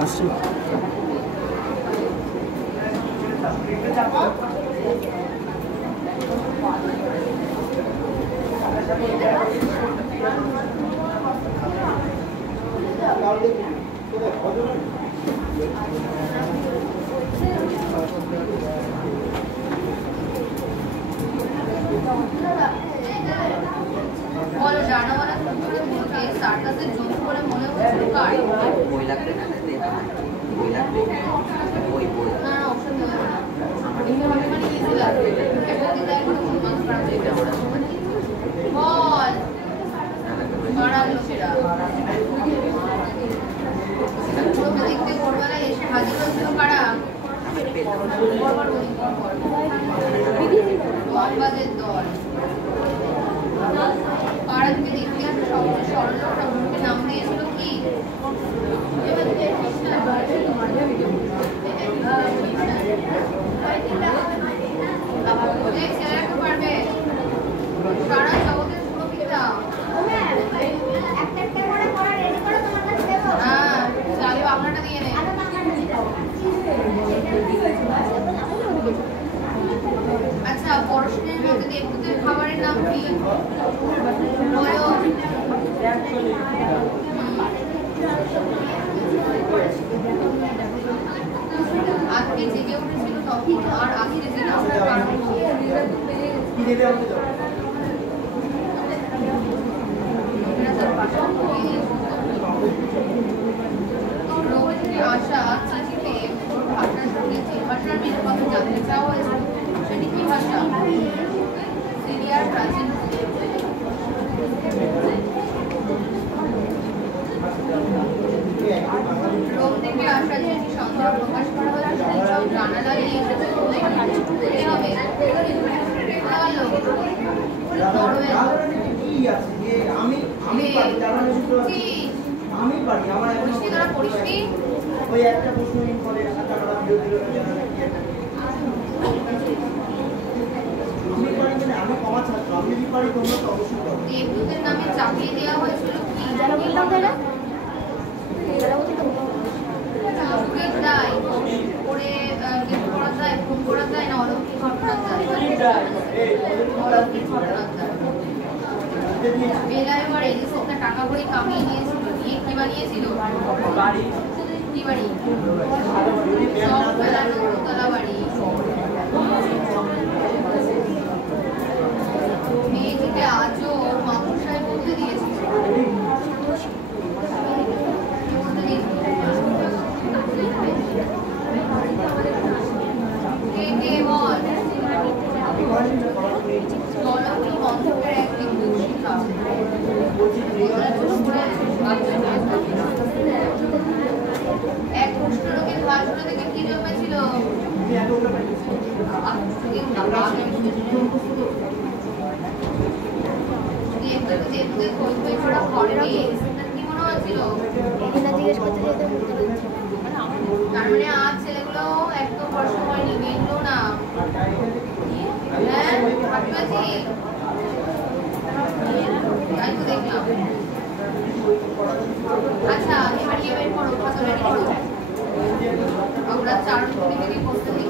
আসছি। বলো ডানাওয়ালা কুকুরকে সার্কাসের জন্য করে মনে হচ্ছে কার বই লাগবে না বই লাগবে বই না অপশন দেওয়া না মানে ইজি লাগবে একটা দিলে একটা মন খারাপ হয়ে যাবে বল পাড়ার লোকেরা পুরোকে দেখতে ভোরবেলায় এসে হাজির হয়েছিল কারা বলবাদের দল পাড়া থেকে দেখতে আসে সবচেয়ে সরল লোককে নাম দিয়েছিল কি ছেলেরা পারবে সারা জগতের পুরো পিতা হ্যাঁ চালু আপনারটা দিয়ে নে আচ্ছা পড়াশোনার মধ্যে দেখতে খাবারের নাম কি বলো আজকে জেগে উঠেছিল তখন আর আজকে জেগে ওঠার কারণ আশা চিঠিতে ভাষার সঙ্গে যে ভাষার মেয়ের কথা জানতে চাওয়া হয়েছে সেটি কি ভাষা সিরিয়ার প্রাচীন রোম থেকে আসা যেটি সন্দেহ প্রকাশ করা হয়েছে সেই সব জানা লাগিয়ে এসেছে বলতে হবে আমি পারি আমার পরিষ্টি তারা পরিষ্টি ওই একটা প্রশ্ন করে আমি পারি মানে আমি কমা ছাত্র আমি যদি পারি তোমরা তো অবশ্যই পারো দেবদূতের নামে চাপিয়ে দেওয়া হয়েছিল কি যারা বললাম তাহলে যারা বলছি তো অলৌকিক দায় করে কিছু করা যায় ফোন করা যায় না অলৌকিক ঘটনা যায় অলৌকিক ঘটনা যায় বেলায় এবার এলিসেপ্টা টাকা করে কামিয়ে নিয়েছিল নিয়ে কি বানিয়েছিল কি বাড়ি সব বেলানো দোতলা বাড়ি মেয়েটিকে আজও মাকুসায় বলতে দিয়েছিল এক কুষ্ঠ রোগের ভাষণ থেকে কি জমেছিল কি মনে হচ্ছিল তার মানে আজ ছেলেগুলো একদম বর্ষ হয়নি মেনলো না হ্যাঁ তাই তো দেখলাম আচ্ছা এবার নিয়ে বের করো খাতা রেডি করো আমরা চার থেকে করতে দিই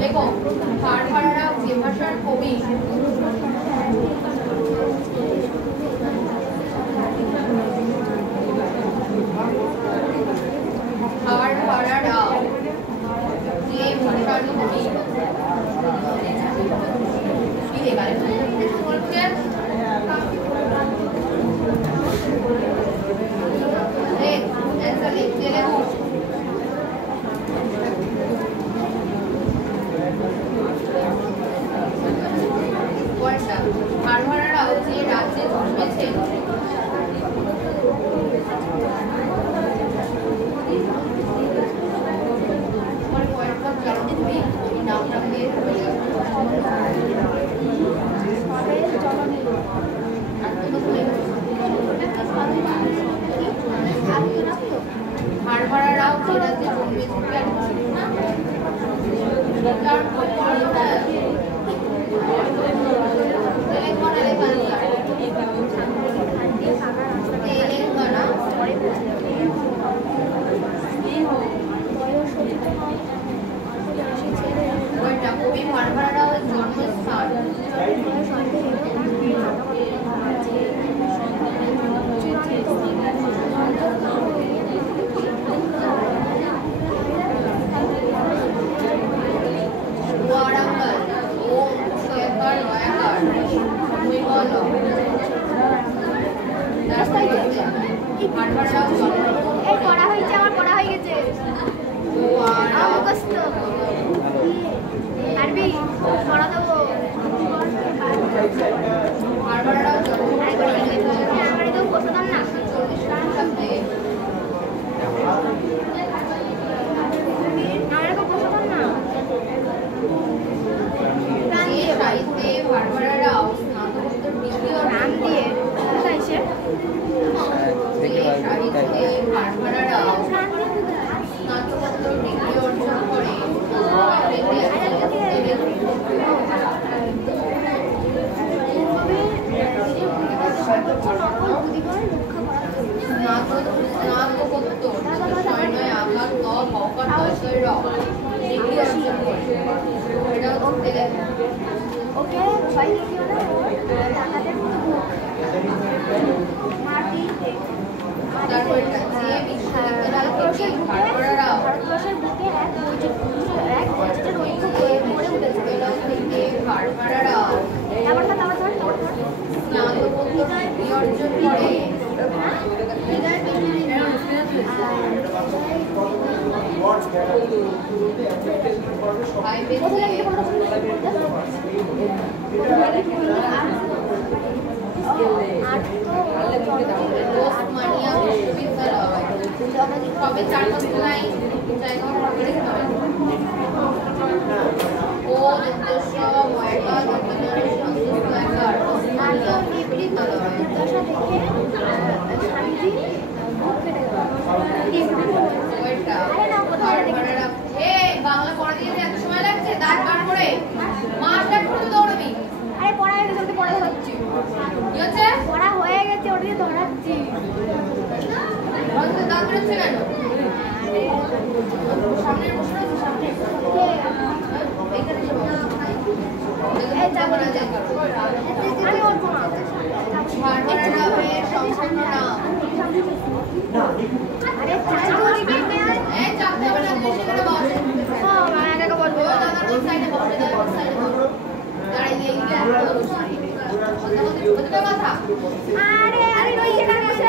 দেখো কারভাড়ারা যে ভাষার কবি কারভাড়ারা যে ভাষার কবি কারভাড়ারাও যে রাজ্যে জন্মেছে নাম দিয়ে তুমি বলো ভাড়ভাড়ারাও জন্মগ্রহণ এই পড়া হয়েছে, আমার পড়া হয়ে গেছে। আমার মুখস্থ আরবি পড়া দেবো। ভাড়ভাড়ারাও জন্মগ্রহণ করে আমার তো বসতাম না। 1940 খ্রিস্টাব্দে আমার তো বসতাম না। যে সাহিত্যে ভাড়ভাড়ারাও স্নাতকোত্তর ডিগ্রি নাম দিয়ে কোথায় সে? যে সাহিত্যে ভাড়ভাড়ারাও স্নাতকোত্তর ডিগ্রি অর্জন করে স্নাতকোত্তর সৈন্যয় আকার ক হকার দশই র ডিগ্রি অর্জন করে এটাও করতে গেছে ওকে ভাই কি হলো? টাকাতে মাটিতে তারপরে যে বিশ্ববিদ্যালয় ভাড়ভাড়ারাও ভারতবর্ষের বুকে এক বৈচিত্র্যের ঐক্য গড়ে উঠেছে। থেকে ভাড়ভাড়ারাও স্নাতকোত্তর ডিগ্রি অর্জন করে ওসমানিয়া বিশ্ববিদ্যালয় সবে 4-5 লাইন জায়গা ভাগে রেখে হবে ও উদ্দেশ্য ময়কা যতজনের সন্তুষ্ট একার ওসমানিয়া বিশ্ববিদ্যালয় ওইটা ভাড়ভাড়ারা বাংলা পড়া দিয়ে এত সময় লাগছে দাঁত বার করে মাস্টার করতে দৌড়বি আরে পড়া হয়ে গেছে, পড়া হচ্ছে, কি হচ্ছে পড়া হয়ে গেছে, ওটা দিয়ে ধরাচ্ছি। দাঁত বেরোচ্ছে কেন সামনের বসে আছে সামনে এখানে যাবো না যাবো আমি উঠবো না। ভাড়ভাড়ারাও সম্পূর্ণ নাম আরে চাচা বলবি এই চাপতে হবে না তুই সেখানে বস ও আমি একা বলবো। ও দাদার ওই সাইডে বসে দাঁড়ায় ওই সাইডে বস দাঁড়িয়ে এই কথা আরে আরে ওই এখানে বসে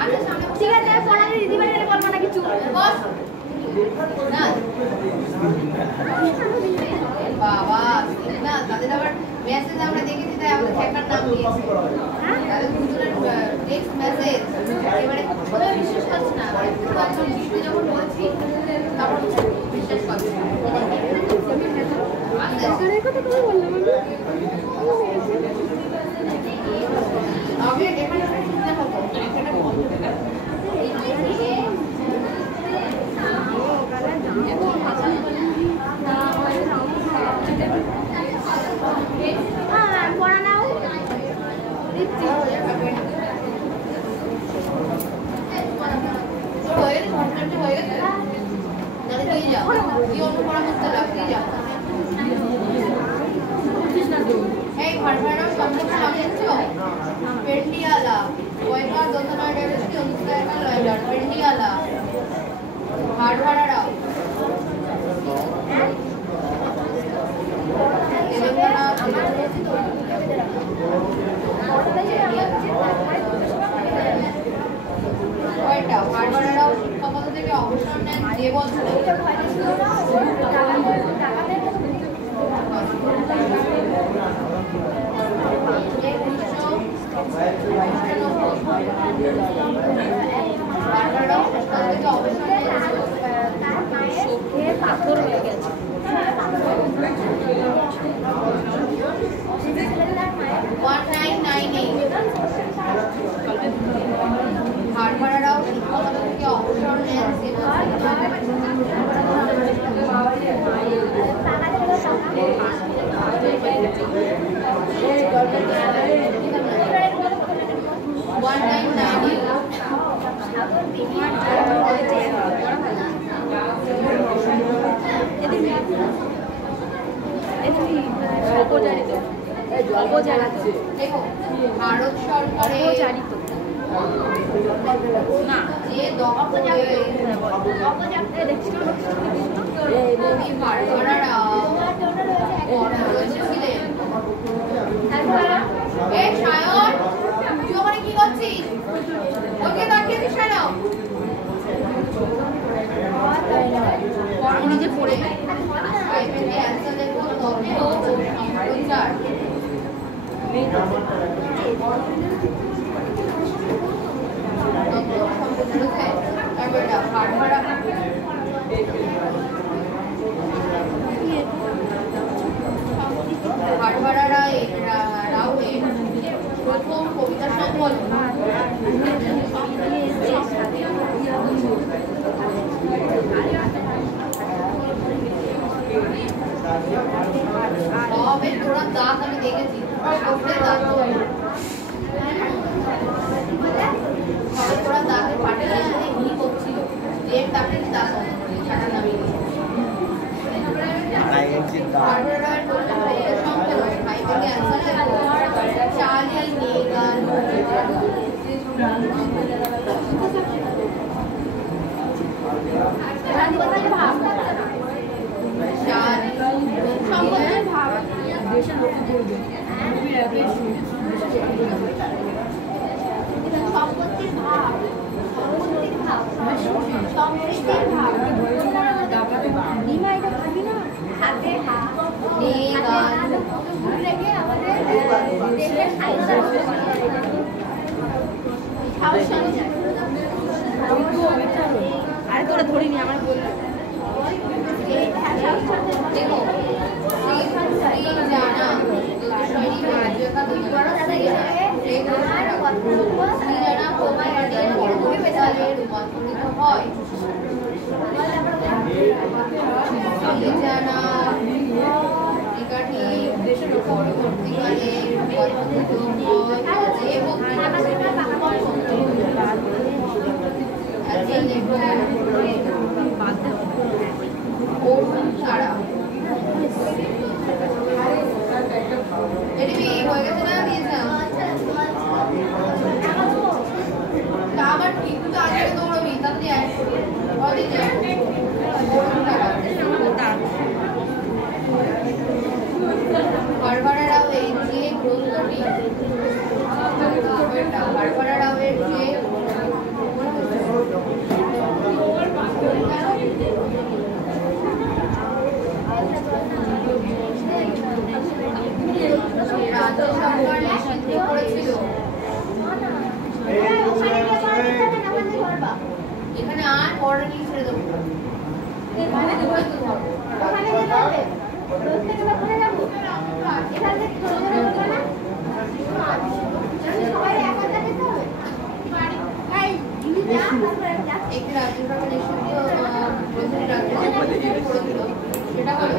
আরে সামনে বসে ঠিক আছে, পড়ালে দিদি বাড়ি বলবো না কিছু। বস না বাবা না তাদের আবার মেসেজ আমরা দেখেছি তাই আমাদের ঠেকার নাম দিয়েছে তাদের দুজনের টেক্সট মেসেজ এবারে কোথাও বিশ্বাস করছে না তখন জিপে যখন বলছি তখন বিশ্বাস করছে আমি এখানে শুনতে হতো এখানে পড়া নাও দিচ্ছি। হয়ে গেছে ঘন্টাটি হয়ে গেছে তাহলে দিয়ে যাও দিয়ে অন্য পড়া করতে লাগ দিয়ে যাও এই ভাড়ভাড়ারাও সম্পূর্ণ নাম লিখছো পেন্ডিয়ালা ওয়েকা দোতনা ডেভিসটি অনুষ্কায়কা লয়লার পেন্ডিয়ালা ভাড়ভাড়ারাও তেলেঙ্গানা ওইটা ভাড়ভাড়ারাও শিক্ষকতা থেকে অবসর নেন যে বছরে ভাড়ভাড়ারাও শিক্ষকতা থেকে অবসর নেন পাথর হয়ে গেছে। 1998 ভাড়ভাড়ারাও শিক্ষকতা থেকে অবসর নেন যে দেখো ভারত সরকারের না যে ভাড়ভাড়ারাও ছিলেন প্রথম কবিতা সংকলন সবে তোরা দাঁত আমি দেখেছি দাঁত তোরা দাঁতে পাটে ঘি করছিল যে তাকে দাঁত ছাড়া নামিয়ে চালিয়ে নিয়ে গান সম্পত্তির ভাব সমৃদ্ধির ভাব এটা ভাবি না হাতে রেখে আমাদের আরে তোরা ধরিনি আমার বললো দেখো সারা এটি হয়ে গেছে না দিয়েছিলাম আমার ঠিক তো আগে দৌড়বি তাতে হারভারারাও এই যে গ্রন্থটি হারভারারাও এর যে রাজ্য সরকার নিষিদ্ধ করেছিল এখানে আর পরে নিয়ে ছেড়ে দেবো একটি রাজ্য সরকার নিষিদ্ধ করেছিল সেটা হলো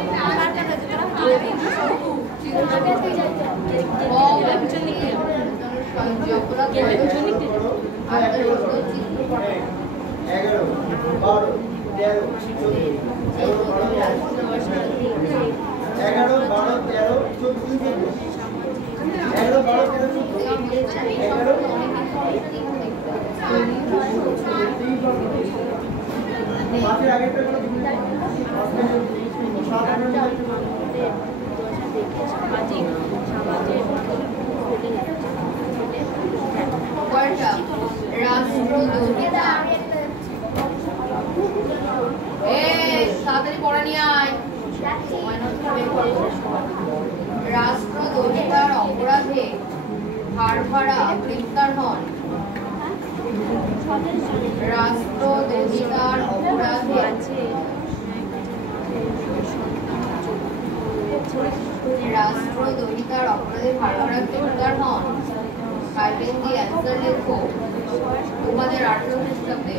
রাষ্ট্রদ্রোহিতার অপরাধে হারভারা গ্রেফতার হন। রাষ্ট্রদ্রোহিতার অপরাধে হারভারা গ্রেফতার হন। টাইটেল দি অ্যান্সার লেখো 2018 খ্রিস্টাব্দে।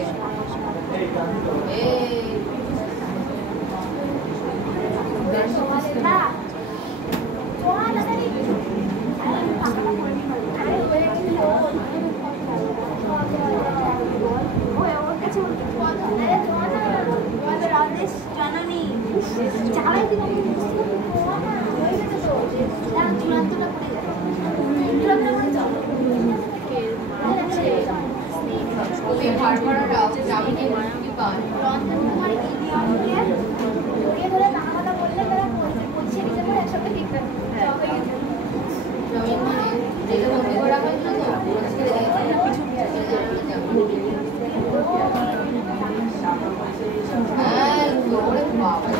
হারভারারাও জামিনে মুক্তি পান।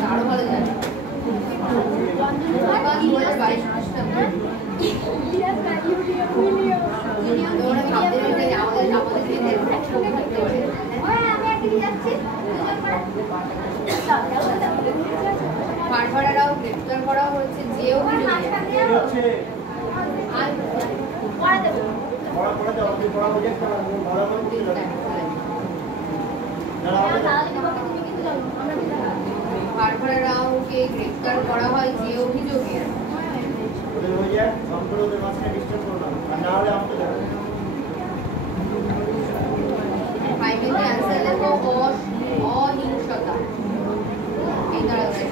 আরো ভালো জানি একসঙ্গে করতে হবে। আমি একদিকে যাচ্ছি, দুজন করে। বারবারাও গ্রেফতার করা হয়েছে যে অভিযোগে কি হচ্ছে পড়া দেবো। পড়া পড়া যাও তুমি পড়া বুঝে পড়া করতে যাও যারা তুমি কিন্তু জানো, আমরা কিন্তু জানি। বারবারাওকে গ্রেফতার করা হয় যে অভিযোগে ওদের হয়ে যায় সম্পূর্ণ ওদের মাঝখানে ডিস্টার্ব করলাম আর না হলে আমাকে দেখো ফাইভের অ্যান্সার লেখো অহিংসতা। এই দাঁড়াবে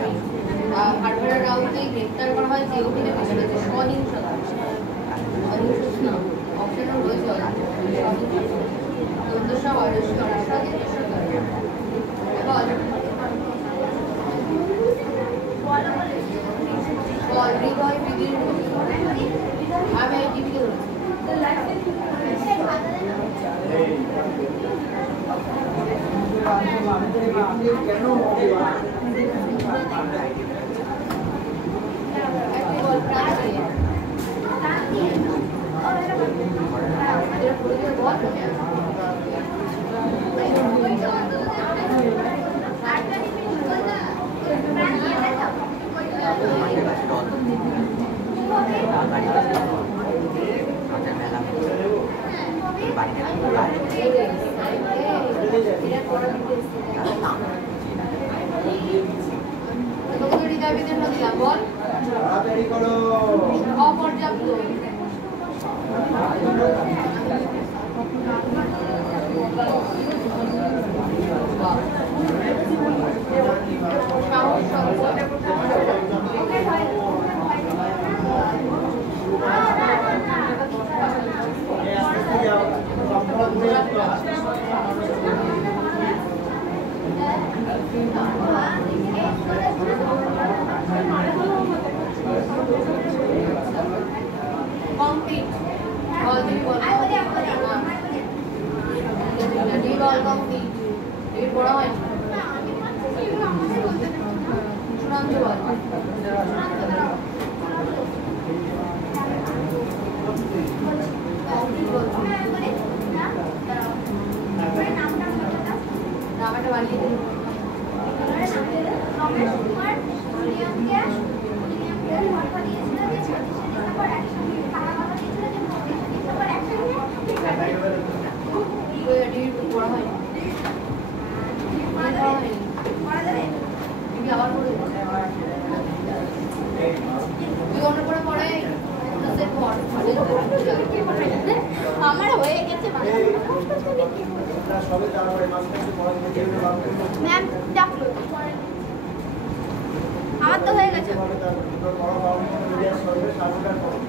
বারবারাওকে গ্রেফতার করা হয় যে অভিযোগে সেটা হচ্ছে সহিংসতা। অহিংসতা অপশনও রয়েছে সহিংসতা হৃদয় বিধির আমি টিভিকে কেন হৃদয় বিধির দিলাম বল তাড়াতাড়ি করো অপর্যাপ্ত কমপ্লিট বল তুমি বল বল কমপ্লিট এই পড়া হয় চূড়ান্ত বল নামটা বানিয়ে দিন রমেশ কুমার নিয়মকে কথা দিয়েছিল যে 26 ডিসেম্বর একসঙ্গে তারা কথা দিয়েছিল যে 26 ডিসেম্বর একসঙ্গে পড়া হয় পড়া যাবে। তুমি আবার পড়ে তুই অন্য করে পড়াই আমার হয়ে গেছে সবে তারপরে মাঝখানে পড়া থেকে ম্যাম ডাকলো আমার তো হয়ে গেছে পড়া পাওয়া মিডিয়া সর্বে সার্বটা করো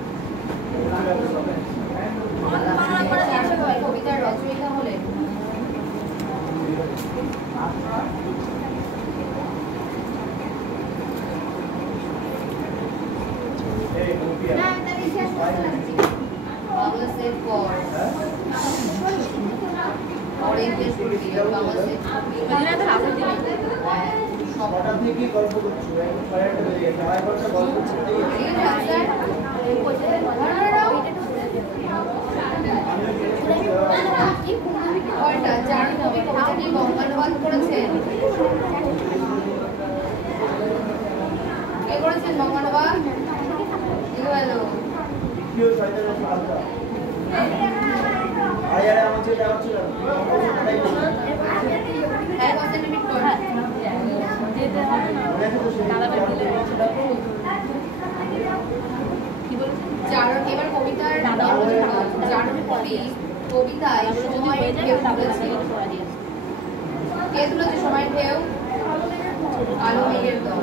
বাংলা পড়া দিয়েছে কবিতার রচয়িতা হলেন এই মুপিয়া না আমি তার ইতিহাস পড়তে লাগছি বাংলা সেট পড় পরে ইংলিশ পড়বি বাংলা সেট সবটা থেকে গল্প করছো এখন পয়েন্ট হয়ে গেছে আড়াই ঘন্টা গল্প করতে কয়টা চার কবি কবিতাটি বঙ্গানুবাদ করেছেন কে করেছেন বঙ্গানুবাদ এগুলো দ্বিতীয় শয়তানের সাহায্য আরে আমার ছেলে আসছিল এক পার্সেন্ট লিমিট কর চার এবার কবিতার চার কবি কবিতায় সময়ের ঢেউ তুলেছে কে তুলেছে সময়ের ঢেউ আলো মেঘের দল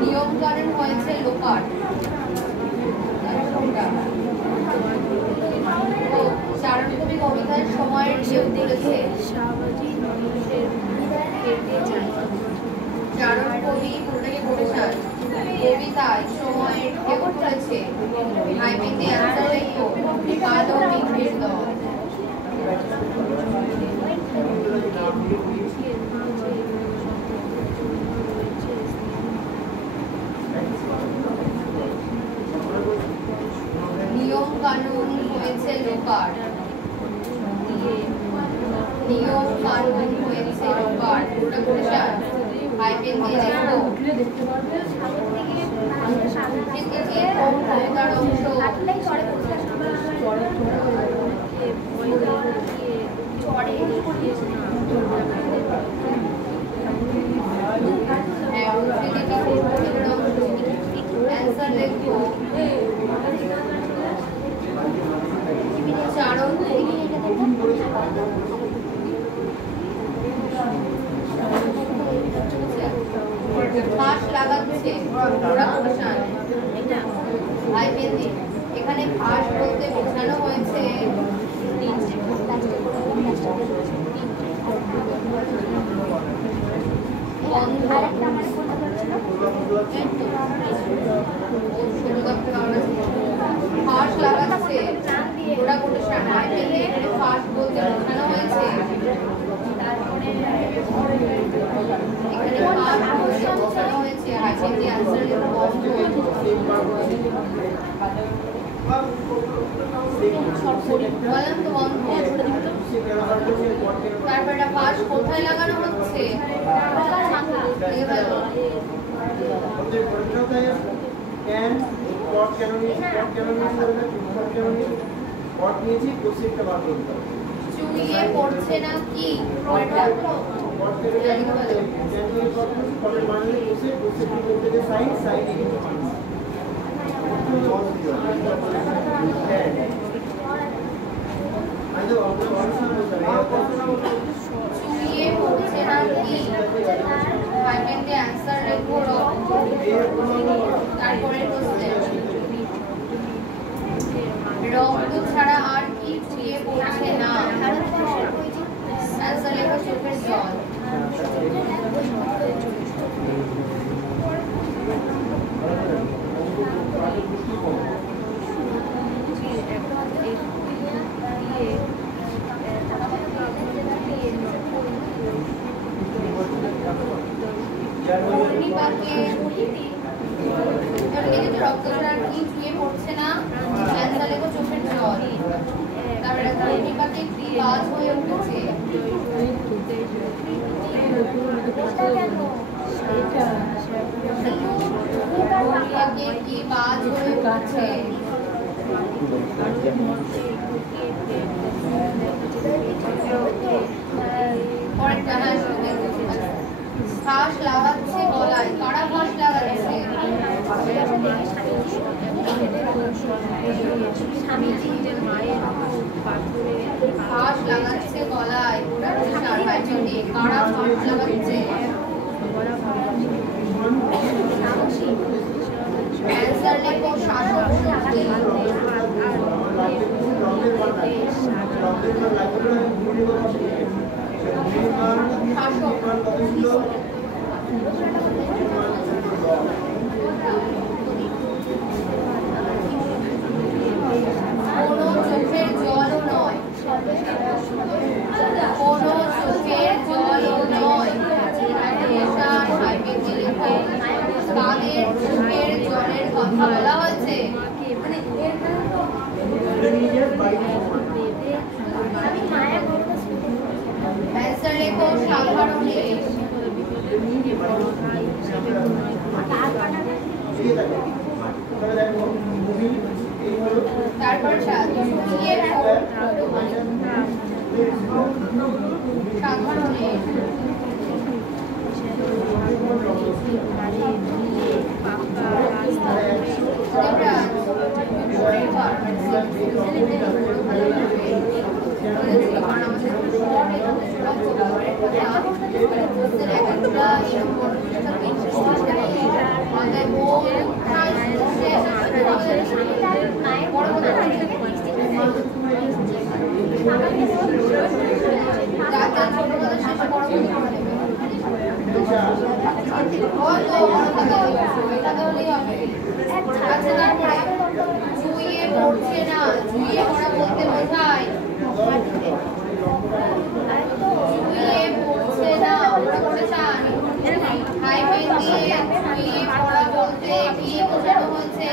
নিয়ম কানুন হয়েছে লোপাট চারণ কবি কবিতায় সময়ের ঢেউ তুলেছে চারণ কবি পুরোটাকে পড়েছেন কবিতায় সময়ের ঢেউ তুলেছে হাইপেতে অ্যান্সার লেখো আলো মেঘের দল রোববার নিয়ম কানুন হয়েছে রোববার পুরোটা করে যান হাইপেন দিয়ে দেখো কবিতার অংশ অ্যান্সার লিখো চারণ ফাঁস লাগাচ্ছে ওরা কোশান এখানে ফাঁস বলতে বোঝানো হয়েছে ফাঁস লাগাচ্ছে ওরা কোশান এখানে ফাঁস বলতে বোঝানো হয়েছে এখানে ফাঁস বলতে বোঝানো হয়েছে হাইপেন দিয়ে আনসার লিখো বন্ধ বলেন তো বন্ধ তারপর এটা ফাঁস কোথায় লাগানো হচ্ছে চুইয়ে পড়ছে না কি চুইয়ে পড়ছে না কি হাইপেন দিয়ে অ্যান্সার লিখো তারপরে রক্ত ছাড়া আর কি চুইয়ে পড়ছে না অ্যান্সার লেখো চোখের জল রক্ত ছাড়া কি চুইয়ে পড়ছে না অ্যান্সার লেখো চোখের জল তারপরে ঘূর্ণিপাতে কি বাজ হয়ে উঠেছে ঘূর্ণিপাতে কি বাজ হয়ে উঠেছে পরেরটা ফাঁস লাগাচ্ছে গলায় কারা ফাঁস লাগাচ্ছে ফাঁস লাগাচ্ছে গলায় কারা ফাঁস লাগাচ্ছে অ্যান্সার লেখো শাসক শক্তি কোনো চোখের জলও নয় কোনো চোখের জলও নয় তাদের চোখের জলের কথা বলা হয়েছে অ্যান্সার লেখো সাধারণে তারপর সাধারণে চুইয়ে পড়ছে না চুইয়ে পড়া বলতে বোঝায় চুইয়ে পড়ছে না ওরা করে চান হাইপেন দিয়ে চুইয়ে পড়া বলতে কি বোঝানো হয়েছে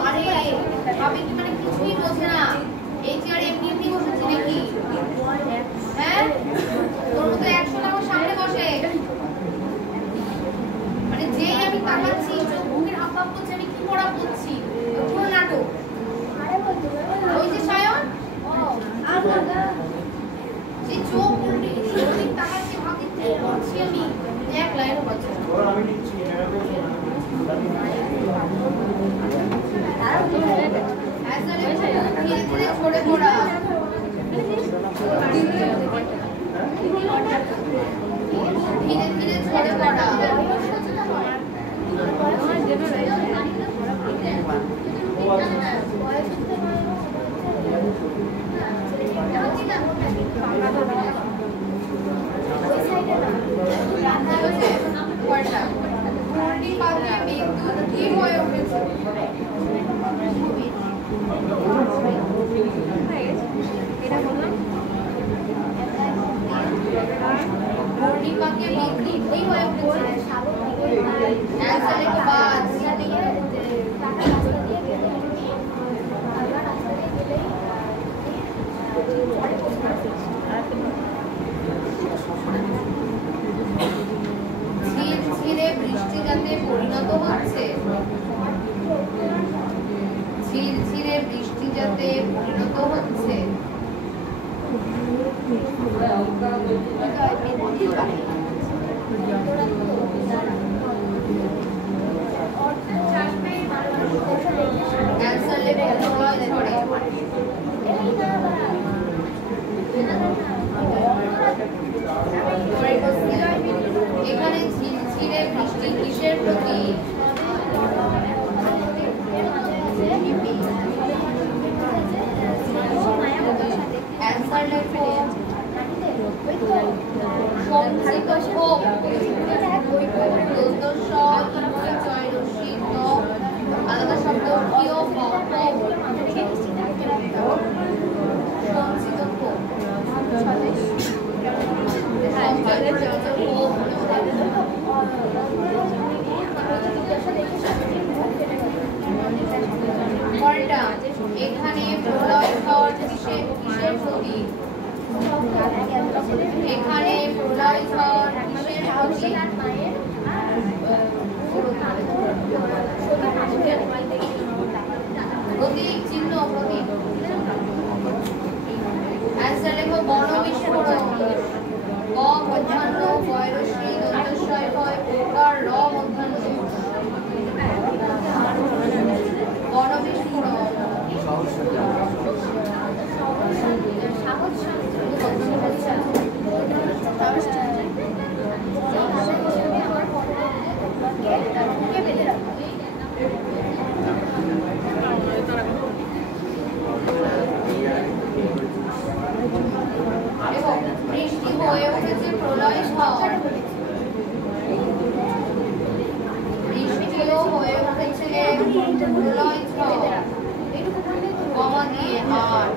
পারে ভাবে কি মানে কিছুই বোঝে না এই চেয়ারে এমনি এমনি বসেছি নাকি হ্যাঁ তোর মতো 100 আমার সামনে বসে মানে যেই আমি তাকাচ্ছি চোখ মুখের হাব ভাব করছে আমি কি পড়া পড়ছি পুরো নাটক ওই যে সায়ন যে চোখ উল্টে ওই তাকাচ্ছি ভাবছি কি করছি আমি এক লাইনও বলছে আমি নিচ্ছি ধীরে ধীরে ঝরে পড়া ধীরে ধীরে ঝরে পড়া বিদ্যুৎ কি হয়ে উঠেছে পূর্ণিমাকে বিদ্যুৎ কি হয়ে উঠেছে অ্যান্সার লিখো বাজ ঝিরঝিরে বৃষ্টি যাতে পরিণত হচ্ছে ঝিরঝিরে বৃষ্টি যাতে পরিণত হচ্ছে অ্যান্সার লেখো প্রলয় ঝড়ে এখানে ঝিরঝিরে বৃষ্টি কিসের প্রতি অ্যান্সার লেখো সংস্কৃত হোক আলাদা শব্দ প্রিয় সংস্কৃত হোক এখানে প্রলয় ঝড় কিসের প্রতি এখানে প্রলয় ঝড় কিসের প্রতি প্রতীক চিহ্ন প্রতীক অ্যান্সার লেখো বনবিস্ফোরণ গ মধ্যাহ্ন বয়রশ্রী দন্তস্বয় হয় ওকার র মধ্যাহ্ন বনবিস্ফোরণ বৃষ্টি হয়ে উঠেছে প্রলয় ঝড় বৃষ্টিও হয়ে উঠেছে প্রলয় ঝড় কমা দিয়ে আর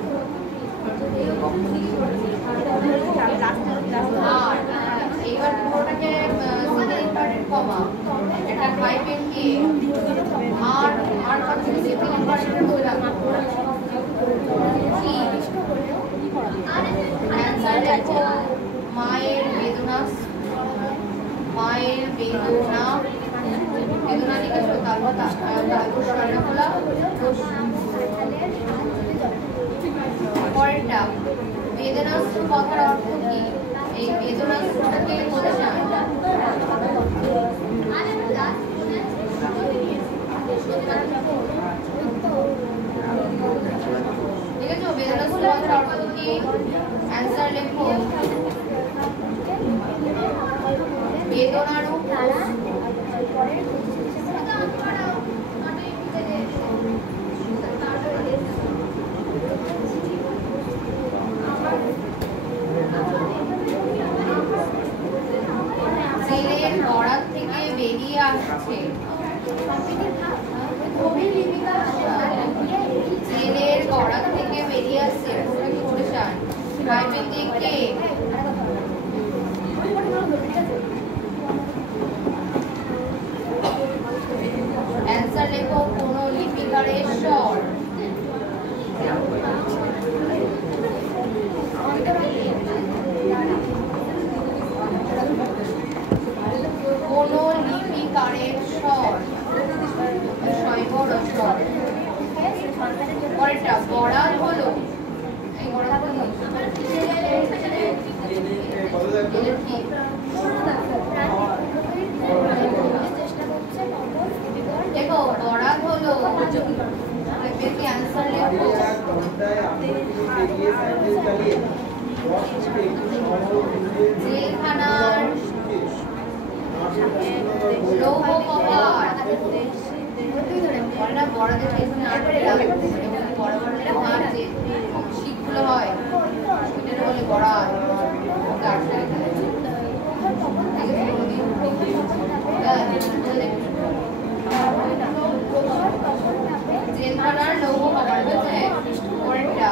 এইবার পুরোটাকে ইম্পর্টেন্ট কমা এটা পাইপেন দিয়ে আর পাচ্ছি সেকেন্ড ইম্পর্টেন্ট বললাম অ্যান্সার লেখো মায়ের বেদনা বেদনা লিখেছো তারপর স্বর্ণকলা পরেরটা বেদনাস্ত্র কথার অর্থ কি এই বেদনাস্ত্রটাকে বোঝায় ঠিক আছে বেদনাস্ত্র কথার অর্থ কি অ্যান্সার লেখো বেদনারূপ জেলের গড়ার থেকে বেরিয়ে আসছে জেলের গড়ার থেকে বেরিয়ে আসছে পাইপের দিকে লেখো কোন লিপিকারের স্বর। কোন লিপিকারের স্বর, শৈবর স্বর। পরেরটা বরাল হলো, এই বরাল হলো কি? দেখো বরাল হলো, কি আনসার লেখো। জেলখানার লৌহ কপাট। বড়রা বড়দের পেছনে আটকে রাখে, বড় বড় লোহার যে শিকগুলো হয় সেটা বলে বড়াল। ওকে আটকে রেখে জেলখানার লৌহ কপাট হচ্ছে পরেরটা।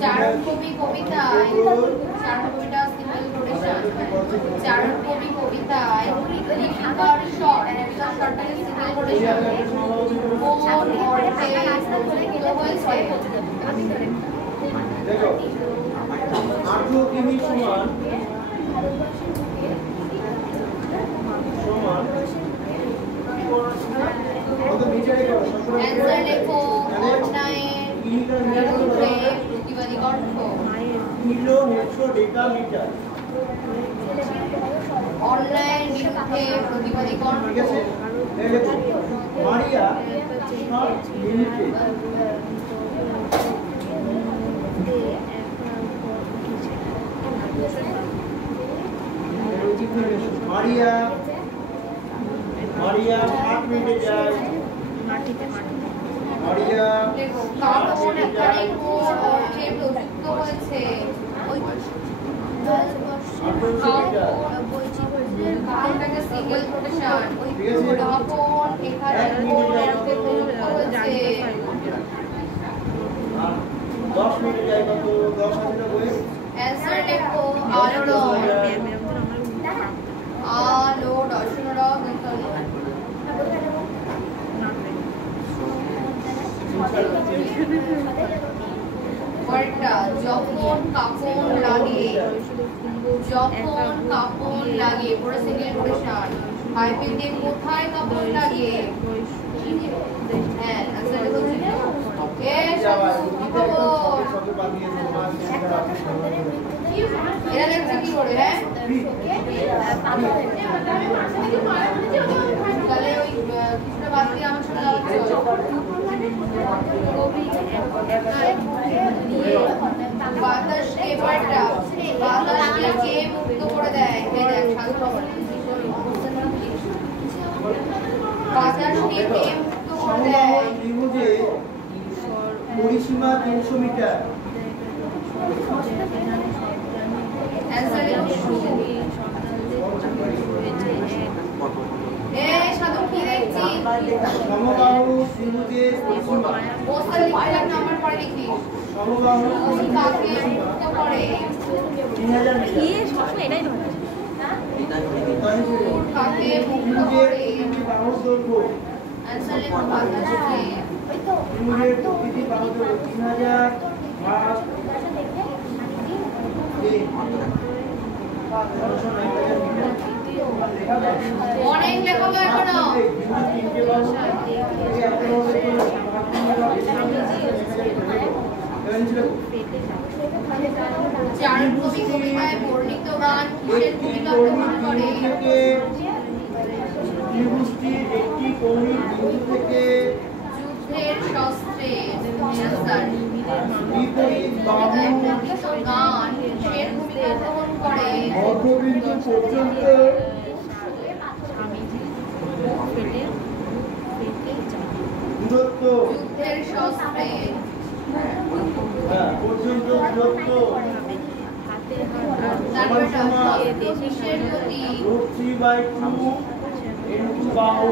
চারণকবি কবিতায়, চারণকবিটা সিম্পল প্রোটেকশন। চারণকবি কবিতায় লিপিকার স্বর, একটা শর্টটাকে সিম্পল প্রোটেকশন কোন অর্থে প্রযুক্ত হয়েছে? দেখো 8 কিমি সমান কত বিচারে করো অ্যানসার লেখো অন্যায়ের বিরুদ্ধে প্রতিবাদী কণ্ঠ। Kilo hecto decametre. অন্যায়ের বিরুদ্ধে প্রতিবাদী কণ্ঠ। ঠিক আছে, এই দেখো মারিয়া লিমিটেড মারিয়া 8 মিনিটে যায়। মারিয়া দেখো কাপড় এখানে কোন অর্থে প্রযুক্ত হয়েছে? কাপড়টাকে সিঙ্গেল প্রোটেকশন। কাপড় এখানে কোন অর্থে প্রযুক্ত হয়েছে? 10 মিনিটে যায় কত? 10 আছে না বই? অ্যানসার লেখো আলোড়ন। আলোড়ন শুনরাও কিন্তু পরেরটা যখন কাপড় লাগে, যখন কাপড় লাগে পুরো সিঙ্গেল প্রোটেকশন। হাইপেন দিয়ে কোথায় কাপড় লাগে? হ্যাঁ আনসার লেখো এ খবর। এরা লেখছে কি করে? হ্যাঁ তাহলে ওই কিছুটা বাদ দিয়ে আমার সাথে আলোচনা। বাতাসকে পাল্টা, বাতাসকে কে মুক্ত করে দেয়? বাতাসকে কে মুক্ত করে দেয়? ত্রিভুজে পরিসীমা 300 মিটার। অ্যানসার লেখো এই সাধু কি দেখছি? সমবাহু ত্রিভুজের পরিসীমা। পোস্টার লিখে নাম্বার পরে লিখি। সমবাহু কাকে মুক্ত করে? 3000 মিটার। এটাই ধরে কাকে মুক্ত ত্রিভুজের করে? প্রতিটি বাহুর দৈর্ঘ্য। অ্যানসার লেখো বাতাসকে। ত্রিভুজের প্রতিটি বাহুর দৈর্ঘ্য 3000 ভাগ 3। অনেক লেখাবো এখনো। তিনটে বাহু চারণকবি কবিতায় বর্ণিত গান কিসের ভূমিকা গ্রহণ করে? ত্রিভুজটির একটি কৌণিক বিন্দু থেকে যুদ্ধের শস্ত্রে। অ্যানসার বিপরীত বাহু বর্ণিত গান কিসের ভূমিকা গ্রহণ করে? মধ্যবিন্দু পর্যন্ত দূরত্ব। যুদ্ধের শস্ত্রে। পর্যন্ত দূরত্ব তারপরটা শস্ত্র কিসের প্রতি? √3/2 ইনটু বাহু।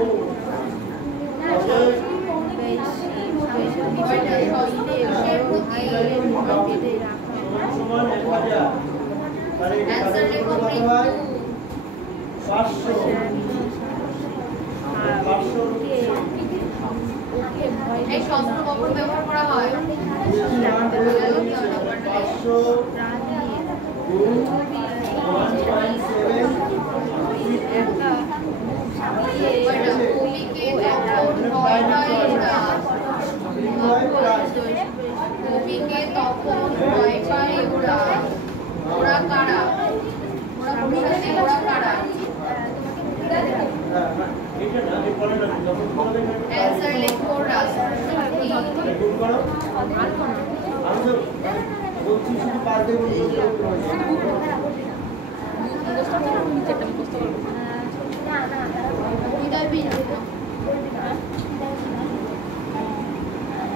তারপরটা শস্ত্র কিসের প্রতি? সমান 1000। তাহলে এটা অ্যানসার কাদের লেখো কত হয়? মৃত্যু। 500 এই শস্ত্র কখন ব্যবহার করা হয়? 500 গুণ 1.7 কবিকে তখন ভয় পায় ওরা। কবিকে তখন ভয় পায় ওরা। ওরা কারা? ওরা বলছে ওরা কারা? অ্যান্সার লেখো রাষ্ট্রপতি। গুণ করো। আমি তো বলছি শুধু 5 দিয়ে গুণ করতে। বিদায় বিন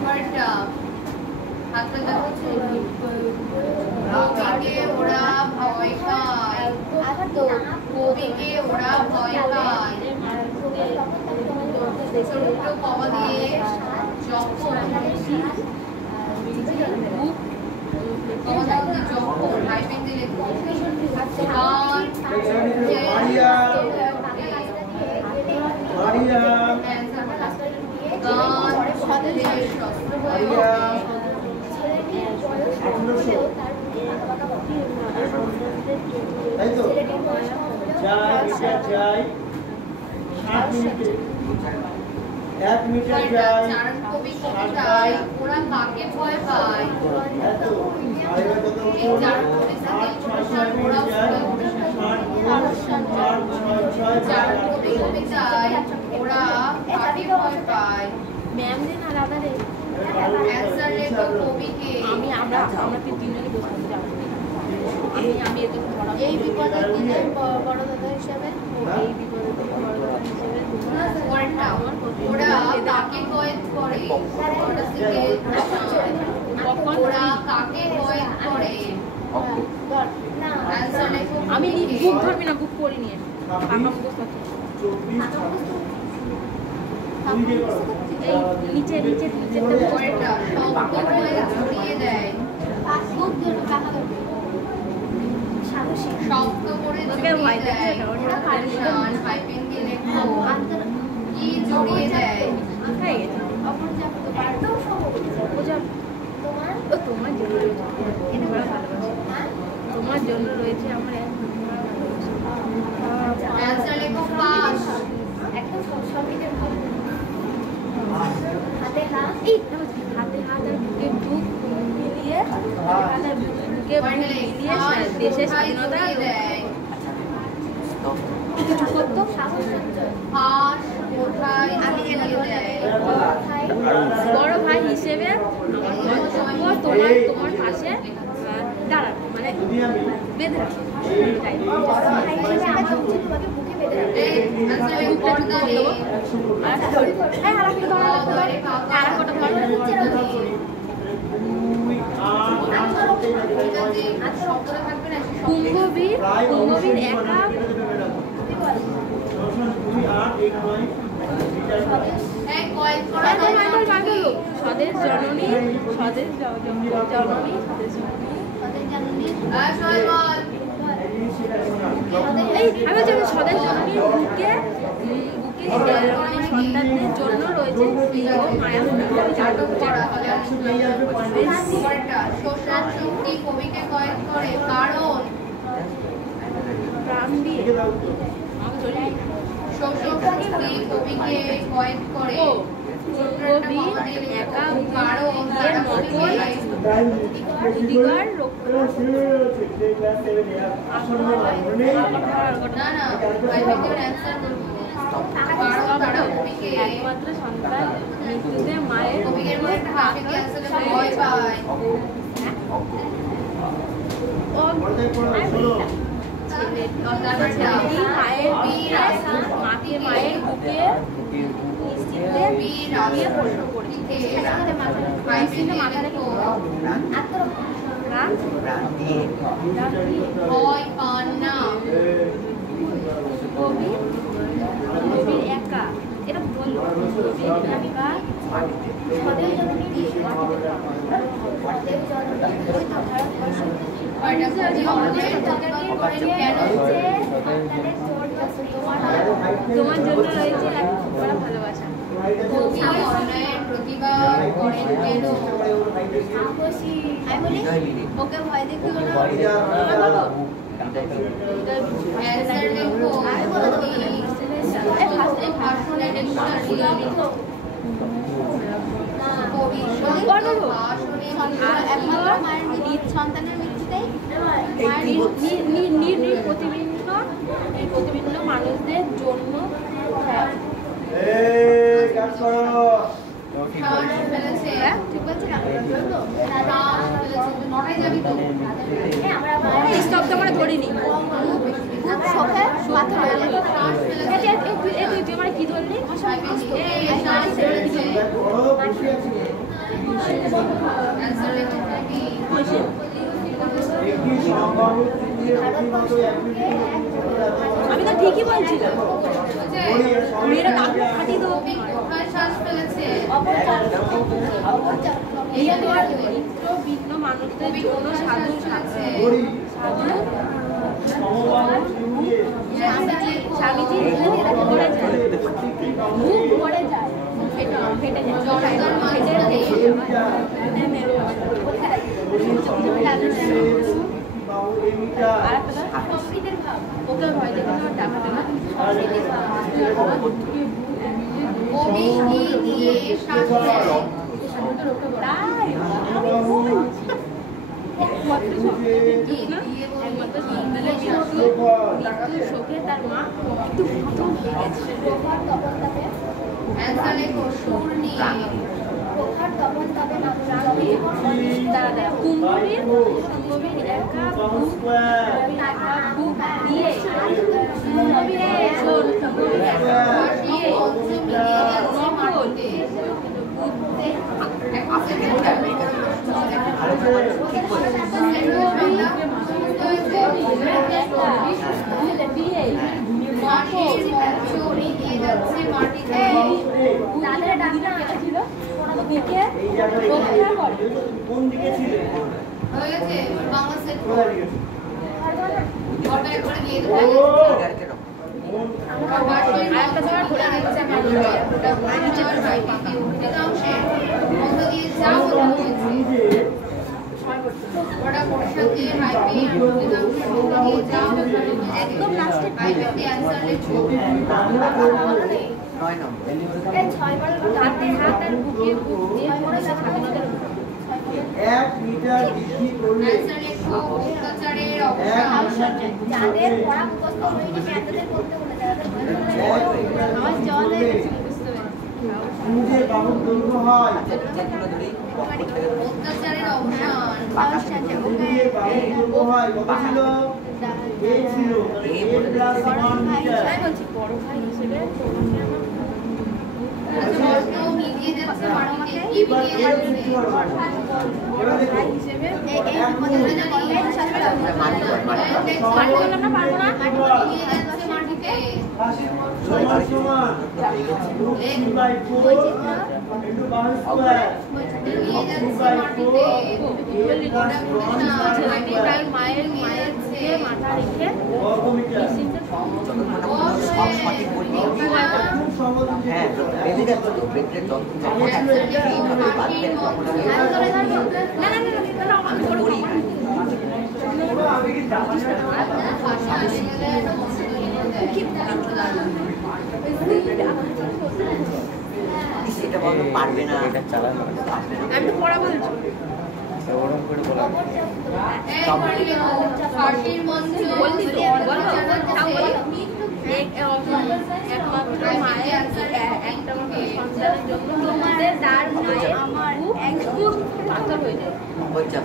পরেরটা হাতটা দেখাচ্ছি। কবিকে ওরা ভয় পায়। কবিকে ওরা ভয় পায়। ছোট্ট কমা দিয়ে যখন যখন হাইপেন দিলে তাই তো যাই এটা যাই 7 মিনিটে 1 মিটার যাই চারণ কবি কবিতায় ওরা কাকে ভয় পায়? এত আর এবার কত এই চারণ কবিতায় ওরা চারণ কবি কবিতায় ওরা কাকে ভয় পায়? ম্যাম দেন আলাদা রে অ্যান্সার লেখো কবিকে। আমরা তিনজনই বসে যাবো আমি এত পড়া এই বিপদের দিনে বড় দাদা হিসেবে এই বিপদে বড় দাদা হিসেবে পরেরটা ওরা কাকে ভয় করে? ওরা কাকে ভয় করে? না অ্যান্সার লেখো আমি কবিকে। বুক ধরবি না বুক পড়ি নিয়ে পাকা মুখস্থ আছে 24 এই নিচেরটা পরেরটা শব্দ হয়ে জড়িয়ে দেয়। খুব দূর টাকা দেবে সাহসী শব্দ করে ওকে জড়িয়ে white দেয়। আছে না, ওটা পারেশান হাইপেন দিয়ে লেখো কি জড়িয়ে দেয়? হয়ে গেছে অপর্যাপ্ত একদম সহজ ও যা তোমার ও তোমার জন্য রয়েছে আমরা ভালোবাসি তোমার জন্য রয়েছে আমার এক ভালোবাসা অ্যান্সার লেখো পাস। একদম সঙ্গীতের ভাব হাতে হাত এই হাতে হাত আর বুকে বুক মিলিয়ে হাত আর বুকে বুক মিলিয়ে দেশের স্বাধীনতা দেয়। কত সাহস সঞ্চয় পাস কোথায় জড়িয়ে দেয়? বড় ভাই হিসেবে আমার কর্তব্য তোমার পাশে দাঁড়ানো মানে বেঁধে রাখো তাই বড় ভাই হিসেবে আমার উচিত তোমাকে বুকে বেঁধে রাখা এই অ্যান্সার লেখো পর্দারে। আর একটা ধরি হ্যাঁ আর একটা ধরো পর্দারে কাকা আর একটা ধরো ঠিক আছে, শব্দটা থাকবে না, সেই শব্দ কুম্ভবীর একা এই কয়েক করা স্বদেশ জননী স্বদেশ জননী তাদের জানুনি সবাই বল। এই আমি জানি স্বদেশ জননীর বুকে মানে সন্তানদের জন্য রয়েছে প্রিয় মায়া পরেরটা, শোষণ শক্তি কবিকে কয়েক করে কারণ প্রাণ দিয়ে আমাকে চলে শোষণ শক্তি কবিকে কয়েক করে কবি একা কারণ এর মতন দিগর না না আইপিকের অ্যান্সার বলবো কারণ তারা কবিকে একমাত্র সন্তান মৃত্যুতে মায়ের কবিকের মধ্যে একটা হাতে কি আসলে ভয় পায় ছেলেটি মায়ের মাকে মায়ের বুকে বীর আগে প্রশ্ন করেছে মাথা রেখে ভয় পান না কবির একা এটা বললো কবির একা স্বদেশ জননী স্বদেশ জননী কয়টা কবি অন্যের জন্য করেন কেন সন্তানের জোর যত্ন তোমার জন্য রয়েছে এক বড় ভালোবাসা। কবি, অনয়ন, প্রতিভা, করেন বেরো। আমি বলি ওকে ভয় দেখিও না। অ্যান্সার লেখো। ভাষণ কবি, একমাত্র মায়ের নিজ সন্তানের মৃত্যুতেই প্রতিবিম্ব মানুষদের জন্য শ্বাস ফেলেছে। ঠিক বলছি না? শ্বাস ফেলেছে। নটায় যাবি তো? স্তব্ধ করে ধরিনি। চোখে মাথা লাগলো। শ্বাস ফেলেছে। তুই আমার কি ধরলি? শ্বাস ফেলেছে। অ্যান্সার লেখো কবি। আমি তো ঠিকই বলছিলাম। বুঝে? মেয়েরা দাঁত ফাটিয়ে দেবো। কবি কোথায় শ্বাস ফেলেছে? ভিন্ন মানুষদের জন্য সাধু সাধু স্বামীজি করে যায়, মুখ করে যায়, ফেটে যায়, জড়তার মাঝে ওকে ভয় দেখে না ডাকাতে না। কবি কি দিয়ে শ্বাস ফেলে? তাই একমাত্র সন্তানের মৃত্যুর শোকে তার মা একটু প্রথম হয়ে গেছে। অ্যান্সার লেখো সুর নিয়ে। কুম্ভবীর একা বুক দিয়ে কোন দিকে ছিলে? হয়েছে বাংলা সেট ঘরটা একবারে দিয়ে দেবো। আরেকটা ধর ঘুরে যাচ্ছে আমার অধিকাংশে মধ্য দিয়ে যা বলা হয়েছে ওটা পরিষদে হাইপে অধিকাংশের মধ্য দিয়ে যা একদম লাস্টে হাইপে অ্যান্সার লেখো। 9 নম্বর। হাতে হাত আর বুকে বুক দিয়ে স্বাধীনতার 1 মিটার বৃদ্ধি করলে অ্যান্সার লেখো অত্যাচারের অবসান। যাদের পড়া মুখস্থ হয়নি তাদের করতে বলে আমার জল সূর্যের বাহুর দৈর্ঘ্য হয় যেগুলো ধরি পক্ষ থেকে অত্যাচারের অবসান। সূর্যের বাহুর দৈর্ঘ্য হয় কত ছিল? a ছিল a প্লাস 1 মিটার। তাই বলছি বড় ভাই হিসেবে তোমাকে আমার আচ্ছা বলতো মিলিয়ে যাচ্ছে মাটিতে কি এবার মিলিয়ে এর যাচ্ছে? বৃদ্ধি করো এবার দেখো ভাই হিসেবে মাটি কর, মাটি কর। মাটি বললাম না পারবো না। মিলিয়ে যাচ্ছে মাটিতে। সমান সমান √3/4 into বাহু স্কয়ার মিলিয়ে যাচ্ছে মাটিতে। ওটা বলছি না মায়ের দিয়ে মাথা রেখে বর্গ মিটার। সব সঠিক বললি খুব সহজ হ্যাঁ বেঁধে যাচ্ছে তো বেঁধে যখন এইভাবে বাঁধলে তখন আমি না না না না আমি করবো করি আমি কি জানি সেটা বলতে পারবে না এটা চালানো আমি তো পড়া বলছি ওরকম করে বলা ফাঁসির মঞ্চ বললি তো বলো তাও বলো একমাত্র মায়ের একটা সন্তানের জন্য তোমাদের তার মায়ের আমার একটু পাথর হয়ে যায় বলছি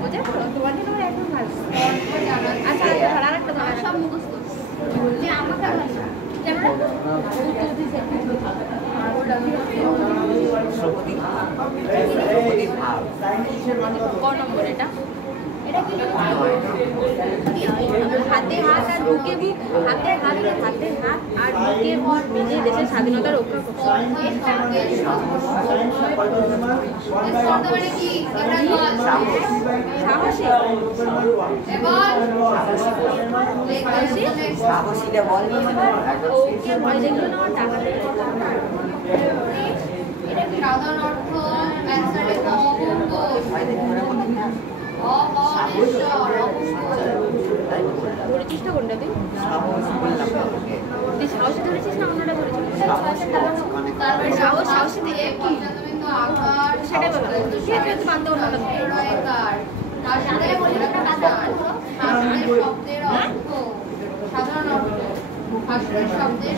বুঝে তোমার জন্য একদম ভালো আচ্ছা আর একটা সব মুখস্থ আমাকে ভাব ক নম্বর এটা এটা কি হাতে হাত আর বুকে বুক, হাতে হাত আর বুকে ভর বেঁধে দেশের স্বাধীনতা রক্ষা করতে। সাহসী সাহসীটা বল। ওকে ভয় দেখলো না আমার টাকাতে। সাধারণ অর্থ অ্যান্সারে ধরেছিস না কোনটা তুই? তুই সাহসী ধরেছিস না অন্যটা ধরেছিস? সাহসী থেকে কি সেটাই বলো। ঠিক আছে তুই বাদ দে অন্যটা। শব্দের অর্থ সাধারণ অর্থ ভাষার শব্দের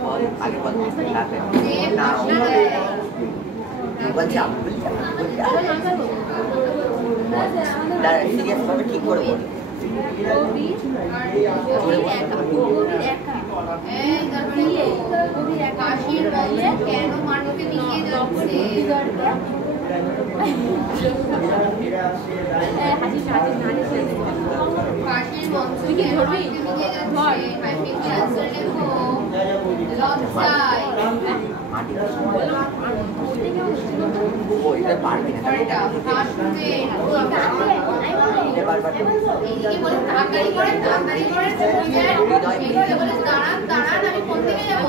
বল আগে বল। বলছি সিরিয়াস ভাবে ঠিক করে বল। কেন মানুষকে নিয়ে যাচ্ছে কাশির মঞ্চে কেন মানুষকে নিয়ে যাচ্ছে লজ্জায় ও এটা পারবি না। দাঁড়ান আমি কোন থেকে যাবো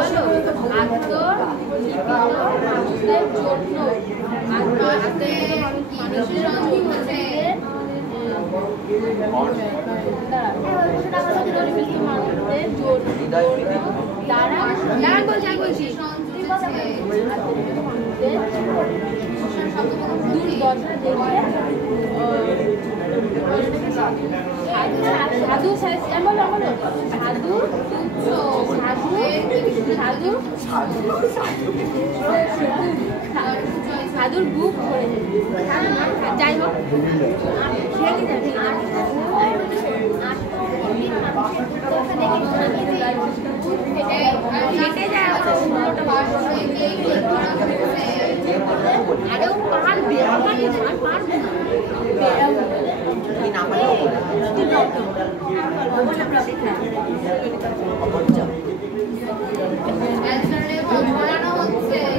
সাধু সাধুর বুক ভরে যাই হোক হেঁটে যায় আরেও পাহাড় বেরোবো আর পারবো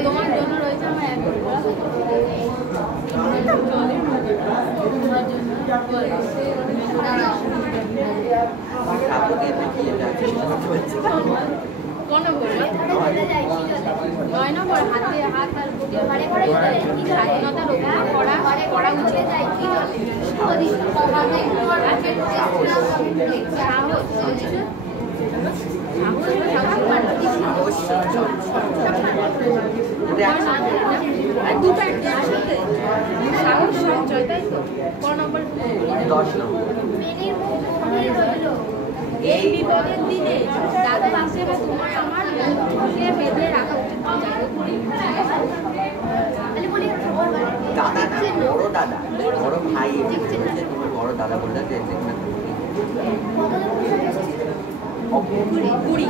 তোমার জন্য রয়েছে আমার এক নয় নম্বর হাতে হাত আর বুকে স্বাধীনতা রক্ষা করা উচিত। দুটো একসাথে সাহস সঞ্চয়, তাই তো? ক নম্বর? 10 নম্বর। এই বিপদের দিনে দাদা হিসেবে তোমার আমার বুকে বেঁধে রাখা উচিত। দাদা না, বড় দাদা, বড় ভাই। তোমার বড় দাদা বললে যে কুড়ি।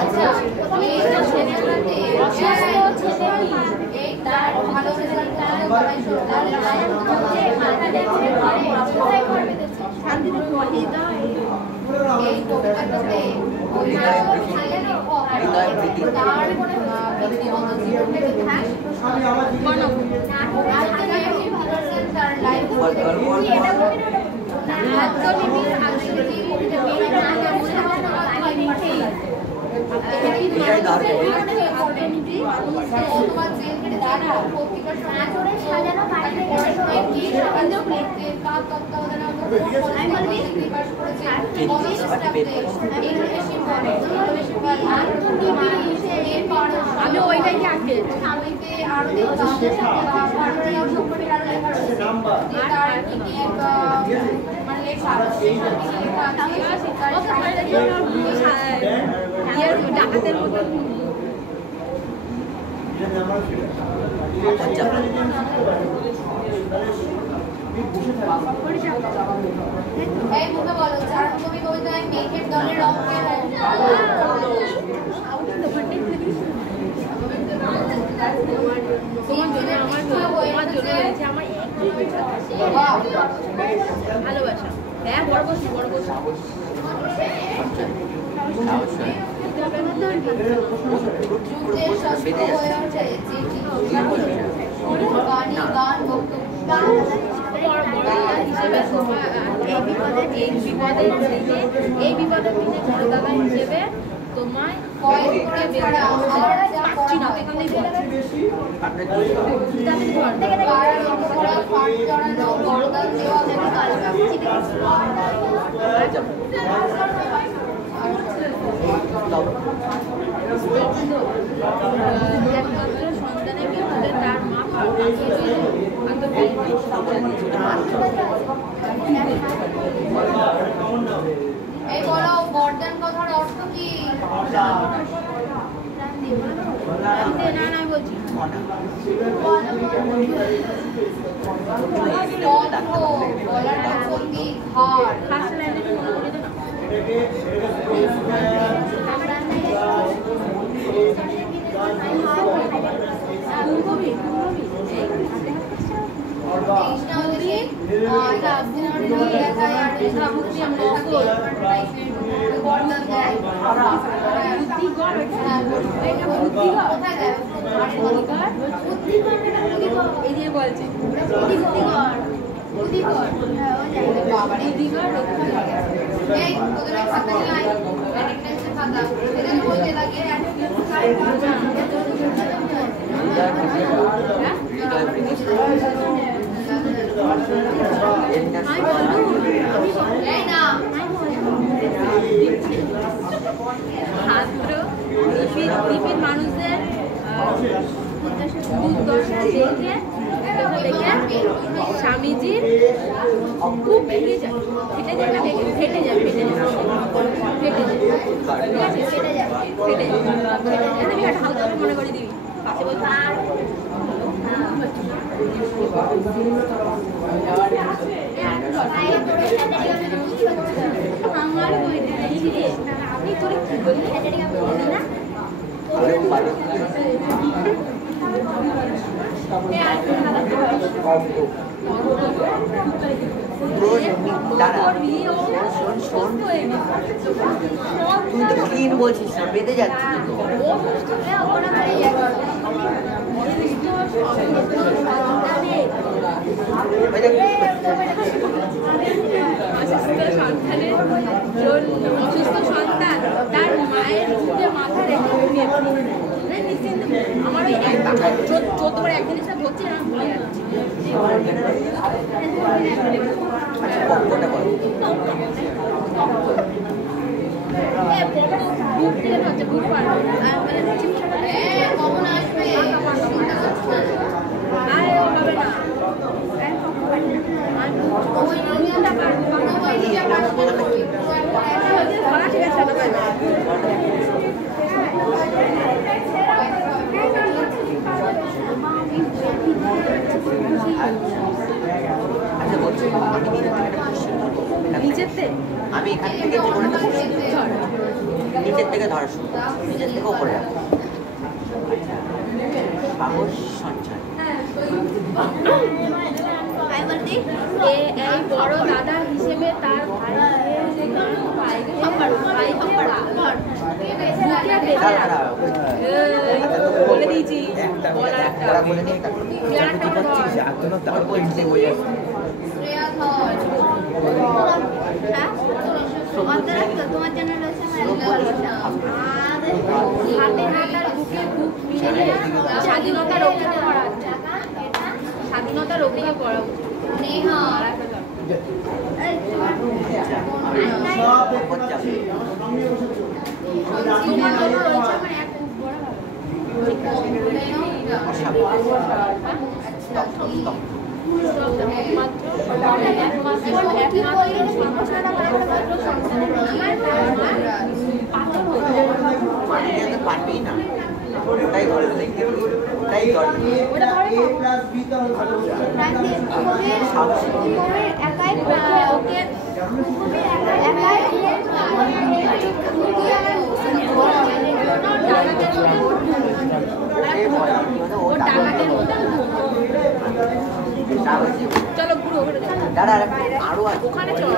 আচ্ছা ভালো এই কবিতাটাতে আমি ওইটাকে আঁকে ডাকাতের মতো। এই মুখে বলো চারুকবি কবিতায় মেঘের দলের রং কেমন? তোমার জন্য আমার তোমার জন্য রয়েছে আমার ভালোবাসা। হ্যাঁ বড় বসি বড় বসি এই বিপদের দিনে বড় দাদা হিসেবে তোমায় একমাত্র সন্তানের বিপদে তার মা এই বলো বর্ধন কথার অর্থ কি? না বলছি এই যে বলছে ছাত্র পৃথিবীর মানুষদের দুর্দশা দেখে স্বামীজির খুব ভেঙে যায়, ফেটে যায় না, ফেটে যায় ফেটে যায় ফেটে যায় ঠিক আছে, ফেটে যায় ফেটে যায় আমি একটা হালকা মনে করে দিবি পাশে বলছি আমার আপনি তোরে কি বললি না বলছিস না বেঁধে যাচ্ছে অসুস্থ সন্তান তার মায়ের বুকে মাথা রেখে ঘুমিয়ে নিশ্চিন্ত আমার ওই চোদ্দবার একদিনের সাথে হচ্ছে না ভুলে যাচ্ছি বুক থেকে হচ্ছে বুক পার কমন আসবে আর হবে না আমি এখান থেকে নিচের থেকে ধরা শুরু নিচের থেকে উপরে রাখবো পাগল সঞ্চয় এই বড় দাদা হিসেবে তার বলে দিয়েছি তোমার জন্য রয়েছে হাতে হাতার বুকে বুক মিলিয়ে স্বাধীনতা রক্ষা করা স্বাধীনতা রক্ষা করা নেহা তোমার জন্য রয়েছে আমার এক পারবি না ওটাই ধরে ওটাই ধরে দাদা আরো আছে ওখানে চল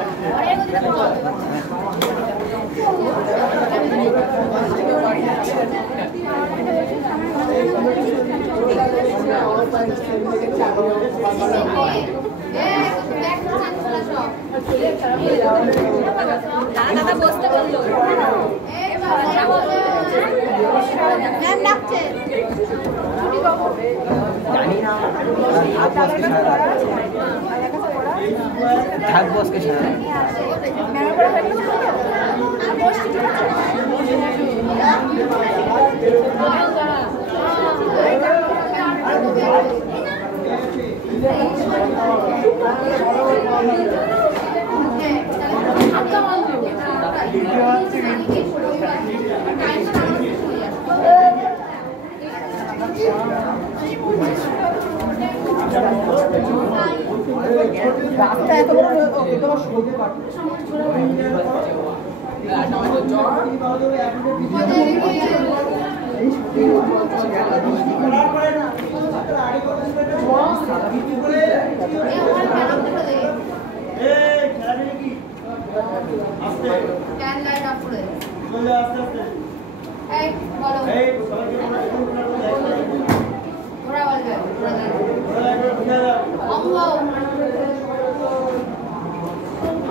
দাদা বসতে বললো ম্যাম ডাকছে জানি না ঢাক বসকে সারা রাস্তা এত বড় তোমার সহজে কাটবে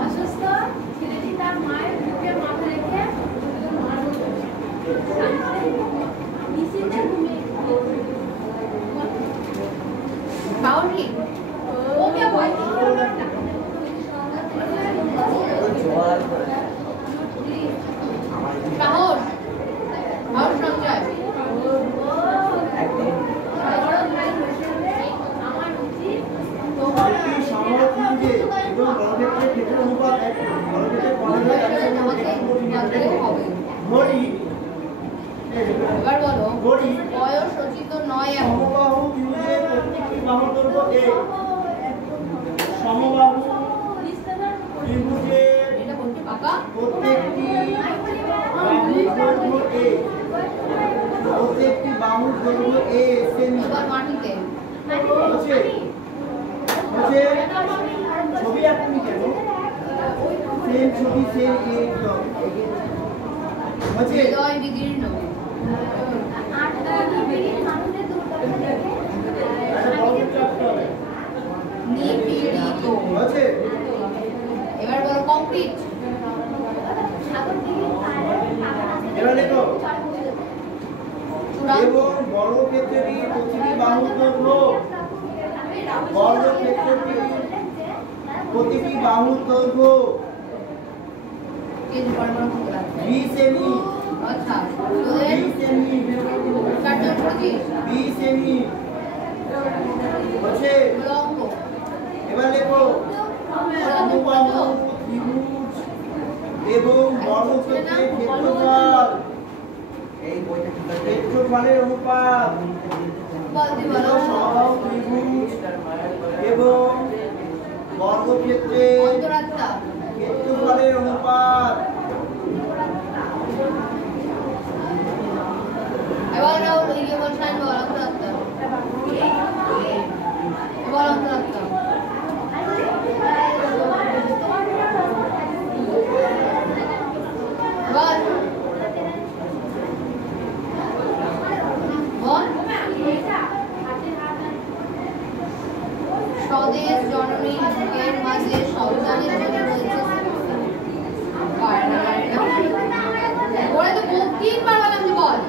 অসুস্থ ছেলেটি তার মায়ের বুকে মাথা রেখে নিশ্চিন্তে ঘুমিয়ে বাউন্ডারি ওকে ভয় পাওয়ার না সাহস সাহস সঞ্চয় আমার উচিত তোমার এবার বলো বয়স রচিত নয় এমন এটা বলছি পাকা প্রত্যেকটি বাহুর দৈর্ঘ্য a সেমি এবার মাটিতে ছবি আপনি কেন সেম ছবি সেম হচ্ছে হৃদয় বিদীর্ণ নিপীড়িত হচ্ছে এবার বলো কংক্রিট এবার দেখো চূড়ান্ত এবং বর্গক্ষেত্রটি প্রতিটি বাহুর দৈর্ঘ্য বর্গক্ষেত্রটি প্রতিটি বাহুর দৈর্ঘ্য কেজি পরিমাণ কত লাগবে 20 সেমি আচ্ছা তোদের 20 সেমি কাটতে পড়েছিস 20 সেমি হচ্ছে উলঙ্গ এবার দেখো সমবাহু ত্রিভুজ এবং বর্গক্ষেত্রের ক্ষেত্রফল এই বইটা ঠিক আছে ক্ষেত্রফলের অনুপাত বলতে বলো সমবাহু ত্রিভুজ এবং বর্গক্ষেত্রের অন্তরাত্মা ক্ষেত্রফলের অনুপাত এবার রাহুল ইয়ে বল সাইন বল অন্তরাত্মা এবার অন্তরাত্মা বল বল স্বদেশ জননী বুকের মাঝে সন্তানের জন্য রয়েছে ওরা তো খুব 3 বার বললাম যে বল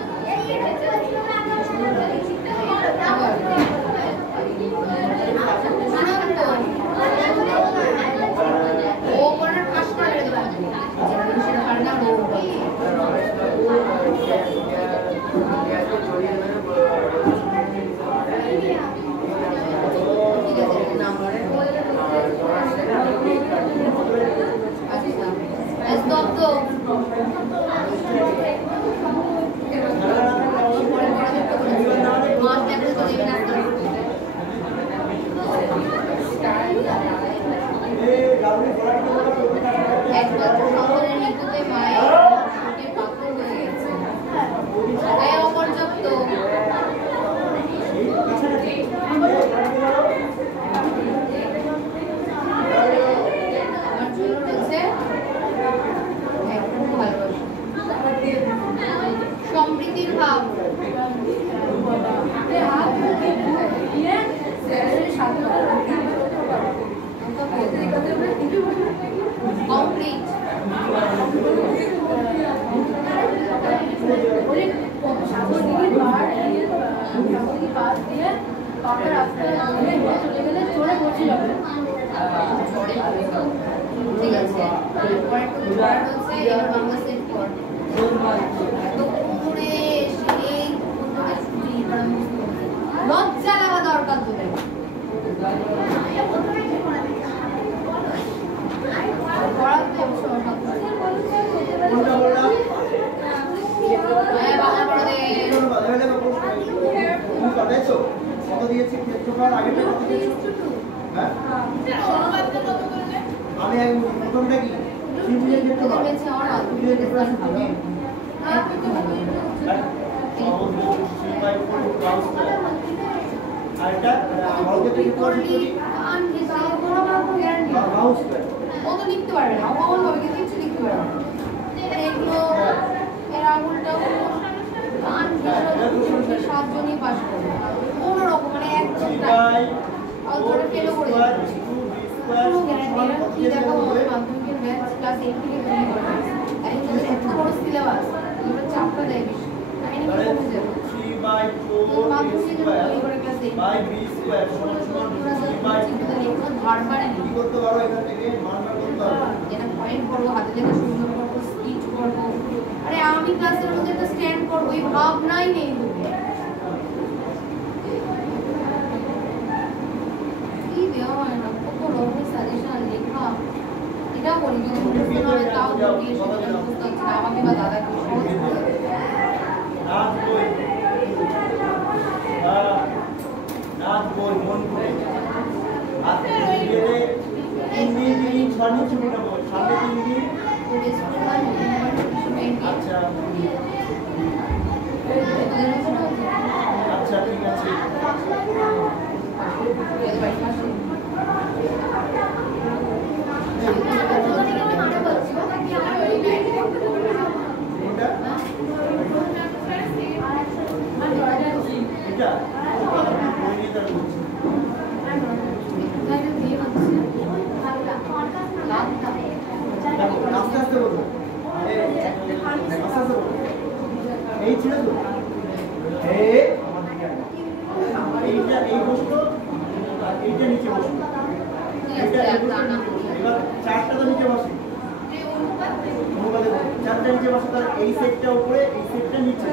ঠিক আছে পরে একটু ওয়ার্ড হচ্ছে এবার বাংলা সেট কর তো পুরে সেই লজ্জা লাগা দরকার তোদের পড়াতে কোনটা বললাম বাংলা পড়া দে তুমি পাঠাইছো কত দিয়েছি ক্ষেত্রফল আগেটা কত দিয়েছো হ্যাঁ আমি এক প্রথমটা কি ত্রিভুজের ক্ষেত্রফল ত্রিভুজের ক্ষেত্রফল সূত্র কি আর এটা আমাদের ক্ষেত্রফল সূত্র কি মাউস ও তো লিখতে পারবে না অমন ভাবে কিছু লিখতে পারবে না এগুলো এর আঙুলটা কান ঘেঁষে সাতজনই পাস করবে কোনোরকম মানে এক চিন্তায় আর ধরে ফেলো করে কোনো গ্যারান্টি না কি দেখো মাধ্যমিকের ম্যাথ ক্লাস 8 থেকে তৈরি করবে একদম এত বড় সিলেবাস এবার চাপটা দেয় বেশি কাহিনী কমে যাবে 3/4 মাধ্যমিকের জন্য তৈরি করে ক্লাস 8 by b square সমান 3/4 একদম ধারবার কি করতে পারো এখান থেকে মান বার করতে পারো যেটা পয়েন্ট করবো হাতে লেখা সুন্দর করবো স্পিচ করবো আরে আমি ক্লাসের মধ্যে একটা স্ট্যান্ড করবো এই ভাবনাই নেই কি দেওয়া হয় না কত রকম সাজেশন লেখা এটা বলি যদি মুখস্থ না হয় তাও বলি সেটা মুখস্থ হচ্ছে না আমাকে বা দাদাকে সহজ করে দেবে নাচ বই নাচ বই মন করে আজকে ভিডিওতে 3 মিনিট 6 মিনিট শুরু করব সামনে 3 মিনিট আচ্ছা আচ্ছা ঠিক আছে এটা বই নিয়ে তার বলছি আস্তে আস্তে বলো আস্তে আস্তে বলো এই ছিল তো এইটা এই বসতো আর এইটা নিচে বসতো এবার চারটা তো নিচে বসে চারটা নিচে বসে তাহলে এই সেটটা উপরে এই সেটটা নিচে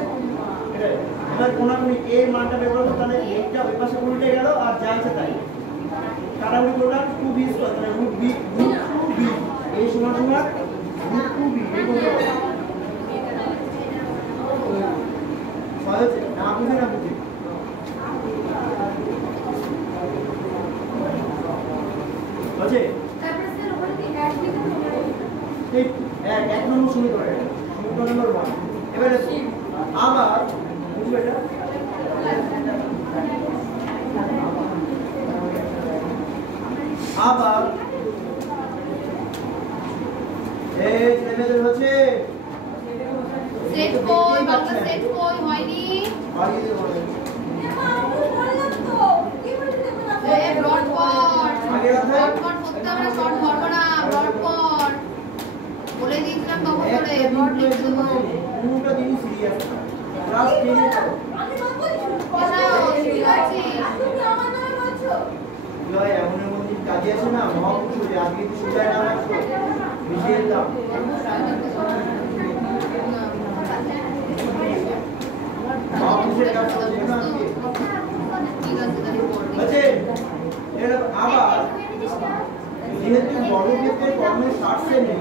এবার কোনাকুনি এর মানটা বের করবো তাহলে এইটা ওই পাশে উল্টে গেল আর যা আছে তাই কাটাকুটি করলাম 2b স্কয়ার তাহলে √b √2b এই সমান সমান √2b এই করতে হবে সহজ না বুঝে না বুঝে আছে তারপরে স্যার ওখানে কি অ্যাড দিতে হবে ঠিক এক নম্বর সমীকরণ নম্বর 1 এবারে আবার বুঝবে এটা আবার এই ছেলেদের হচ্ছে সেট কই বাংলা সেট কই হয়নি বাড়িয়ে দেবো এ ব্রড পট আগে অধ্যায় ব্রড পট করতে আমরা শর্ট ধরবো না ব্রড পট বলে দিয়েছিলাম তখন করে ব্রড লিখে দেবো পুরোটা দিনই সিরিয়াস ক্লাস 10 এ লয় এমন এমন দিন কাজে আছে না মহাপুরুষ যে আজকে কি সুজায় না রাখছো মিশিয়ে দাও মহাপুরুষের কাজ করছে না আজকে ঠিক আছে তাহলে পড়বি আছে এর আবার যেহেতু বর্গক্ষেত্রের কর্ণ 60 সেমি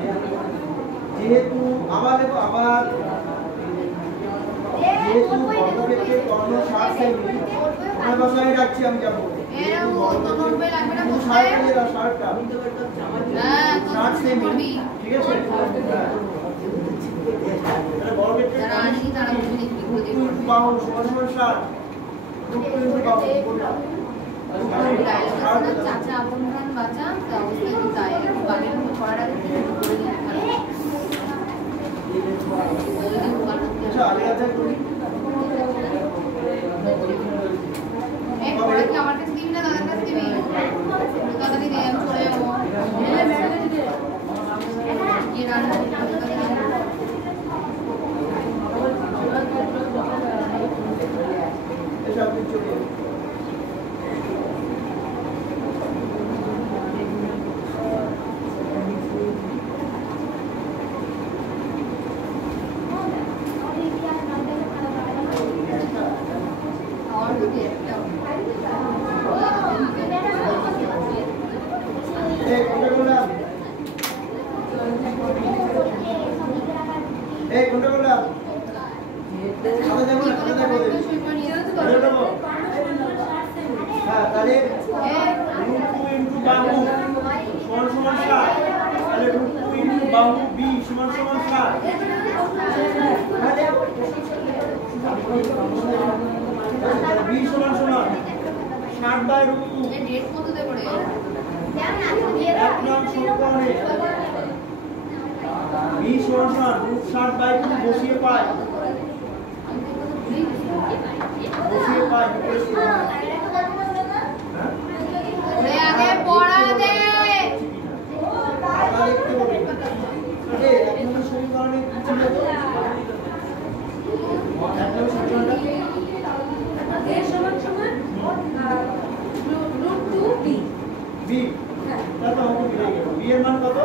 যেহেতু আবার দেখো আবার যেহেতু বর্গক্ষেত্রের কর্ণ 60 সেমি ওনার বাসায় রাখছি আমি যাবো এর তো নড়বে লাগবে না বুঝতে 60 এর 60টা হ্যাঁ 60 সেমি ঠিক আছে তাহলে বর্গক্ষেত্রের যারা আনি তারা বুঝে লিখবি বুঝে পড়বি বাহু সমান সমান 60 চাচা আপন বাচ্চা তা অবস্থায় কি তাই বাগের মতো পড়ার আগে করে দিতে আচ্ছা আগে আছে করি এই পড়া কি আমার কাছে দিবি না দাদার কাছে দিবি দাদা দিদি আমি চলে যাবো কি রান্না এসব কিছু এই কোনটা করলাম এই কোনটা করলাম সাথে দেখো না সাথে দেখো আরে দেখো হ্যাঁ তাহলে √2 ইনটু বাহু সমান সমান 60 তাহলে √2 ইনটু বাহু b সমান সমান 60 তাহলে b সমান সমান 60/√2 ডেট কত দে পড়ে এক নং সমীকরণে b সমান সমান √60/2 বসিয়ে পাই ওরে আগে পড়া দে আবার লিখতে হবে তাহলে এক নং সমীকরণে কি ছিল তো এক নং সমীকরণটা a সমান সমান √2b b তাহলে আমাকে মিলে গেল b এর মান কত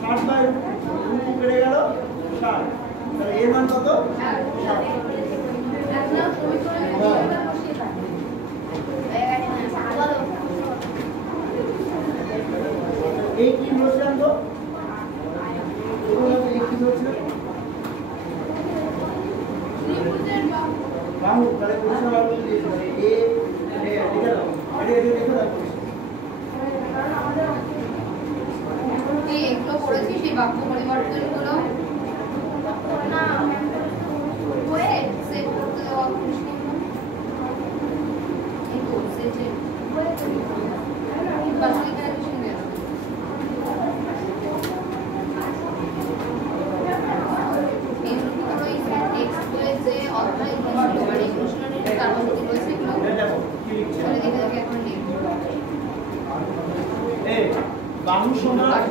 60/√2 বেড়ে গেল 60 তাহলে এর মান কত 60 এই কি বলছিলাম তো এই কি বলছিলাম বাহু তাহলে বলছিলাম বাহু দিয়েছিল এ লিখে দাও আরে এটা দেখো দাও তুই এগুলো পড়েছিস সেই বাক্য পরিবর্তনগুলো না ওয়ে সেট করতে দেওয়া মুশকিল না এই তো সেটে বাকি কাজ শুনে এগুলো কি কোনো টেক্সট বইয়ে যে অধ্যায় ছিল মানে প্রশ্নের কারণ কি বলছে এগুলো এটা দেখো কি লিখছে চলে দেখে দেখে এখন লিখ এই বাহু সমান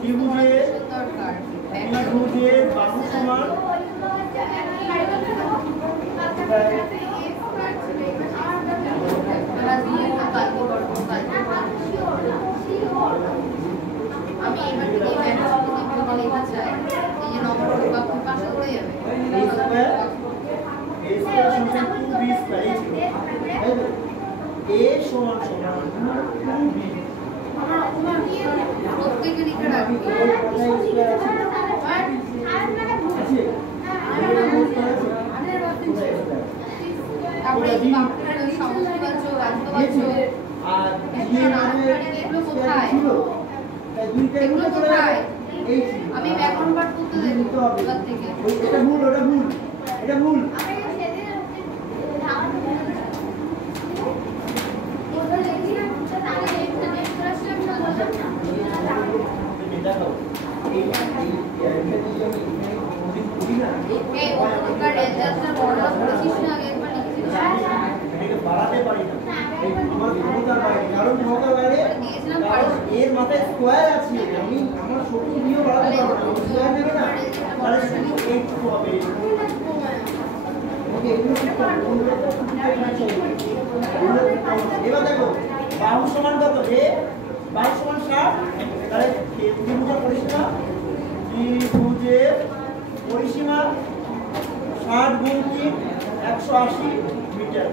ত্রিভুজে দরকার ত্রিভুজে বাহু সমান আমি এবার থেকে ম্যাথমেটিক্যাল লেখা চাই এই যে নম্বর বা পাশে পড়ে যাবে a স্কয়ার সমান 2b স্কয়ার এই ছিল তাই তো a সমান সমান 2b প্রত্যেকে লিখে রাখবি তারপরে এই বাক্যের ওই সমস্ত বাচ্চ আর এগুলো কোথায় এগুলো কোথায় আমি ব্যাকরণ পাঠ করতে দেবো এবার থেকে এটা ভুল ওটা ভুল এটা ভুল দেখো এই ওখানকার রেজাল্টটা বড় করেছিস না আগে একবার লিখেছিস এটাকে বাড়াতে পারি না আমার ক্ষমতার বাইরে কারণ ক্ষমতার বাইরে এর মাথায় স্কোয়ার আছে আমি আমার শক্তি দিয়েও বাড়াতে পারবো না স্কোয়ার নেবে না তাহলে শুধু এইটুকু হবে ওকে এগুলো ঠিক করবো এবার দেখো বাহু সমান কত এ বাহু সমান 60 তাহলে ত্রিভুজের পরিসীমা ত্রিভুজের পরিসীমা 60 গুণ 3 180 মিটার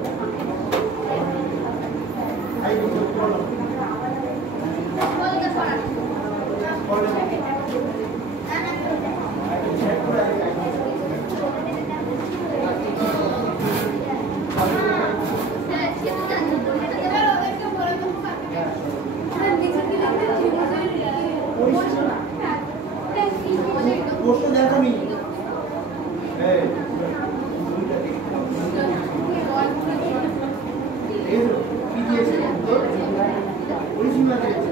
এই দুটো করো প্রশ্ন দেখো নি এই কি দিয়েছে পরিসীমা দিয়েছে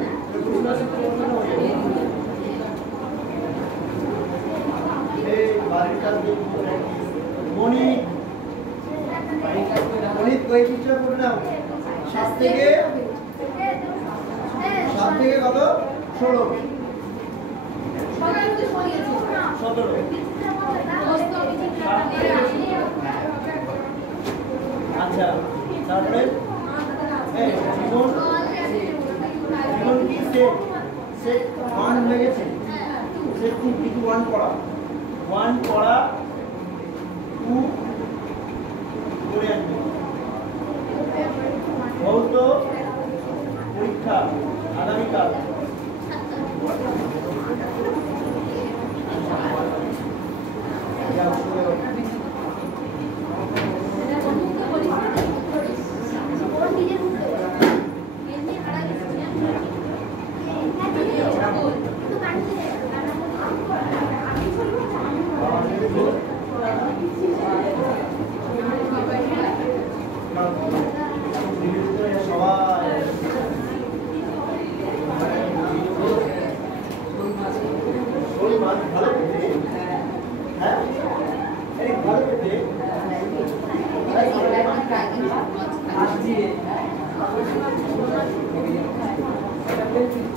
এই বাড়ির কাজ গণিত গণিত বৈশিষ্ট্য করে নাও 7 থেকে কত 16 আচ্ছা তারপরে এই জীবন কি সেট 1 হয়ে গেছে সেট 2 কি 1 পড়া 1 পড়া 2 করে আনবে ভৌত পরীক্ষা আগামীকাল জিনিস বলছে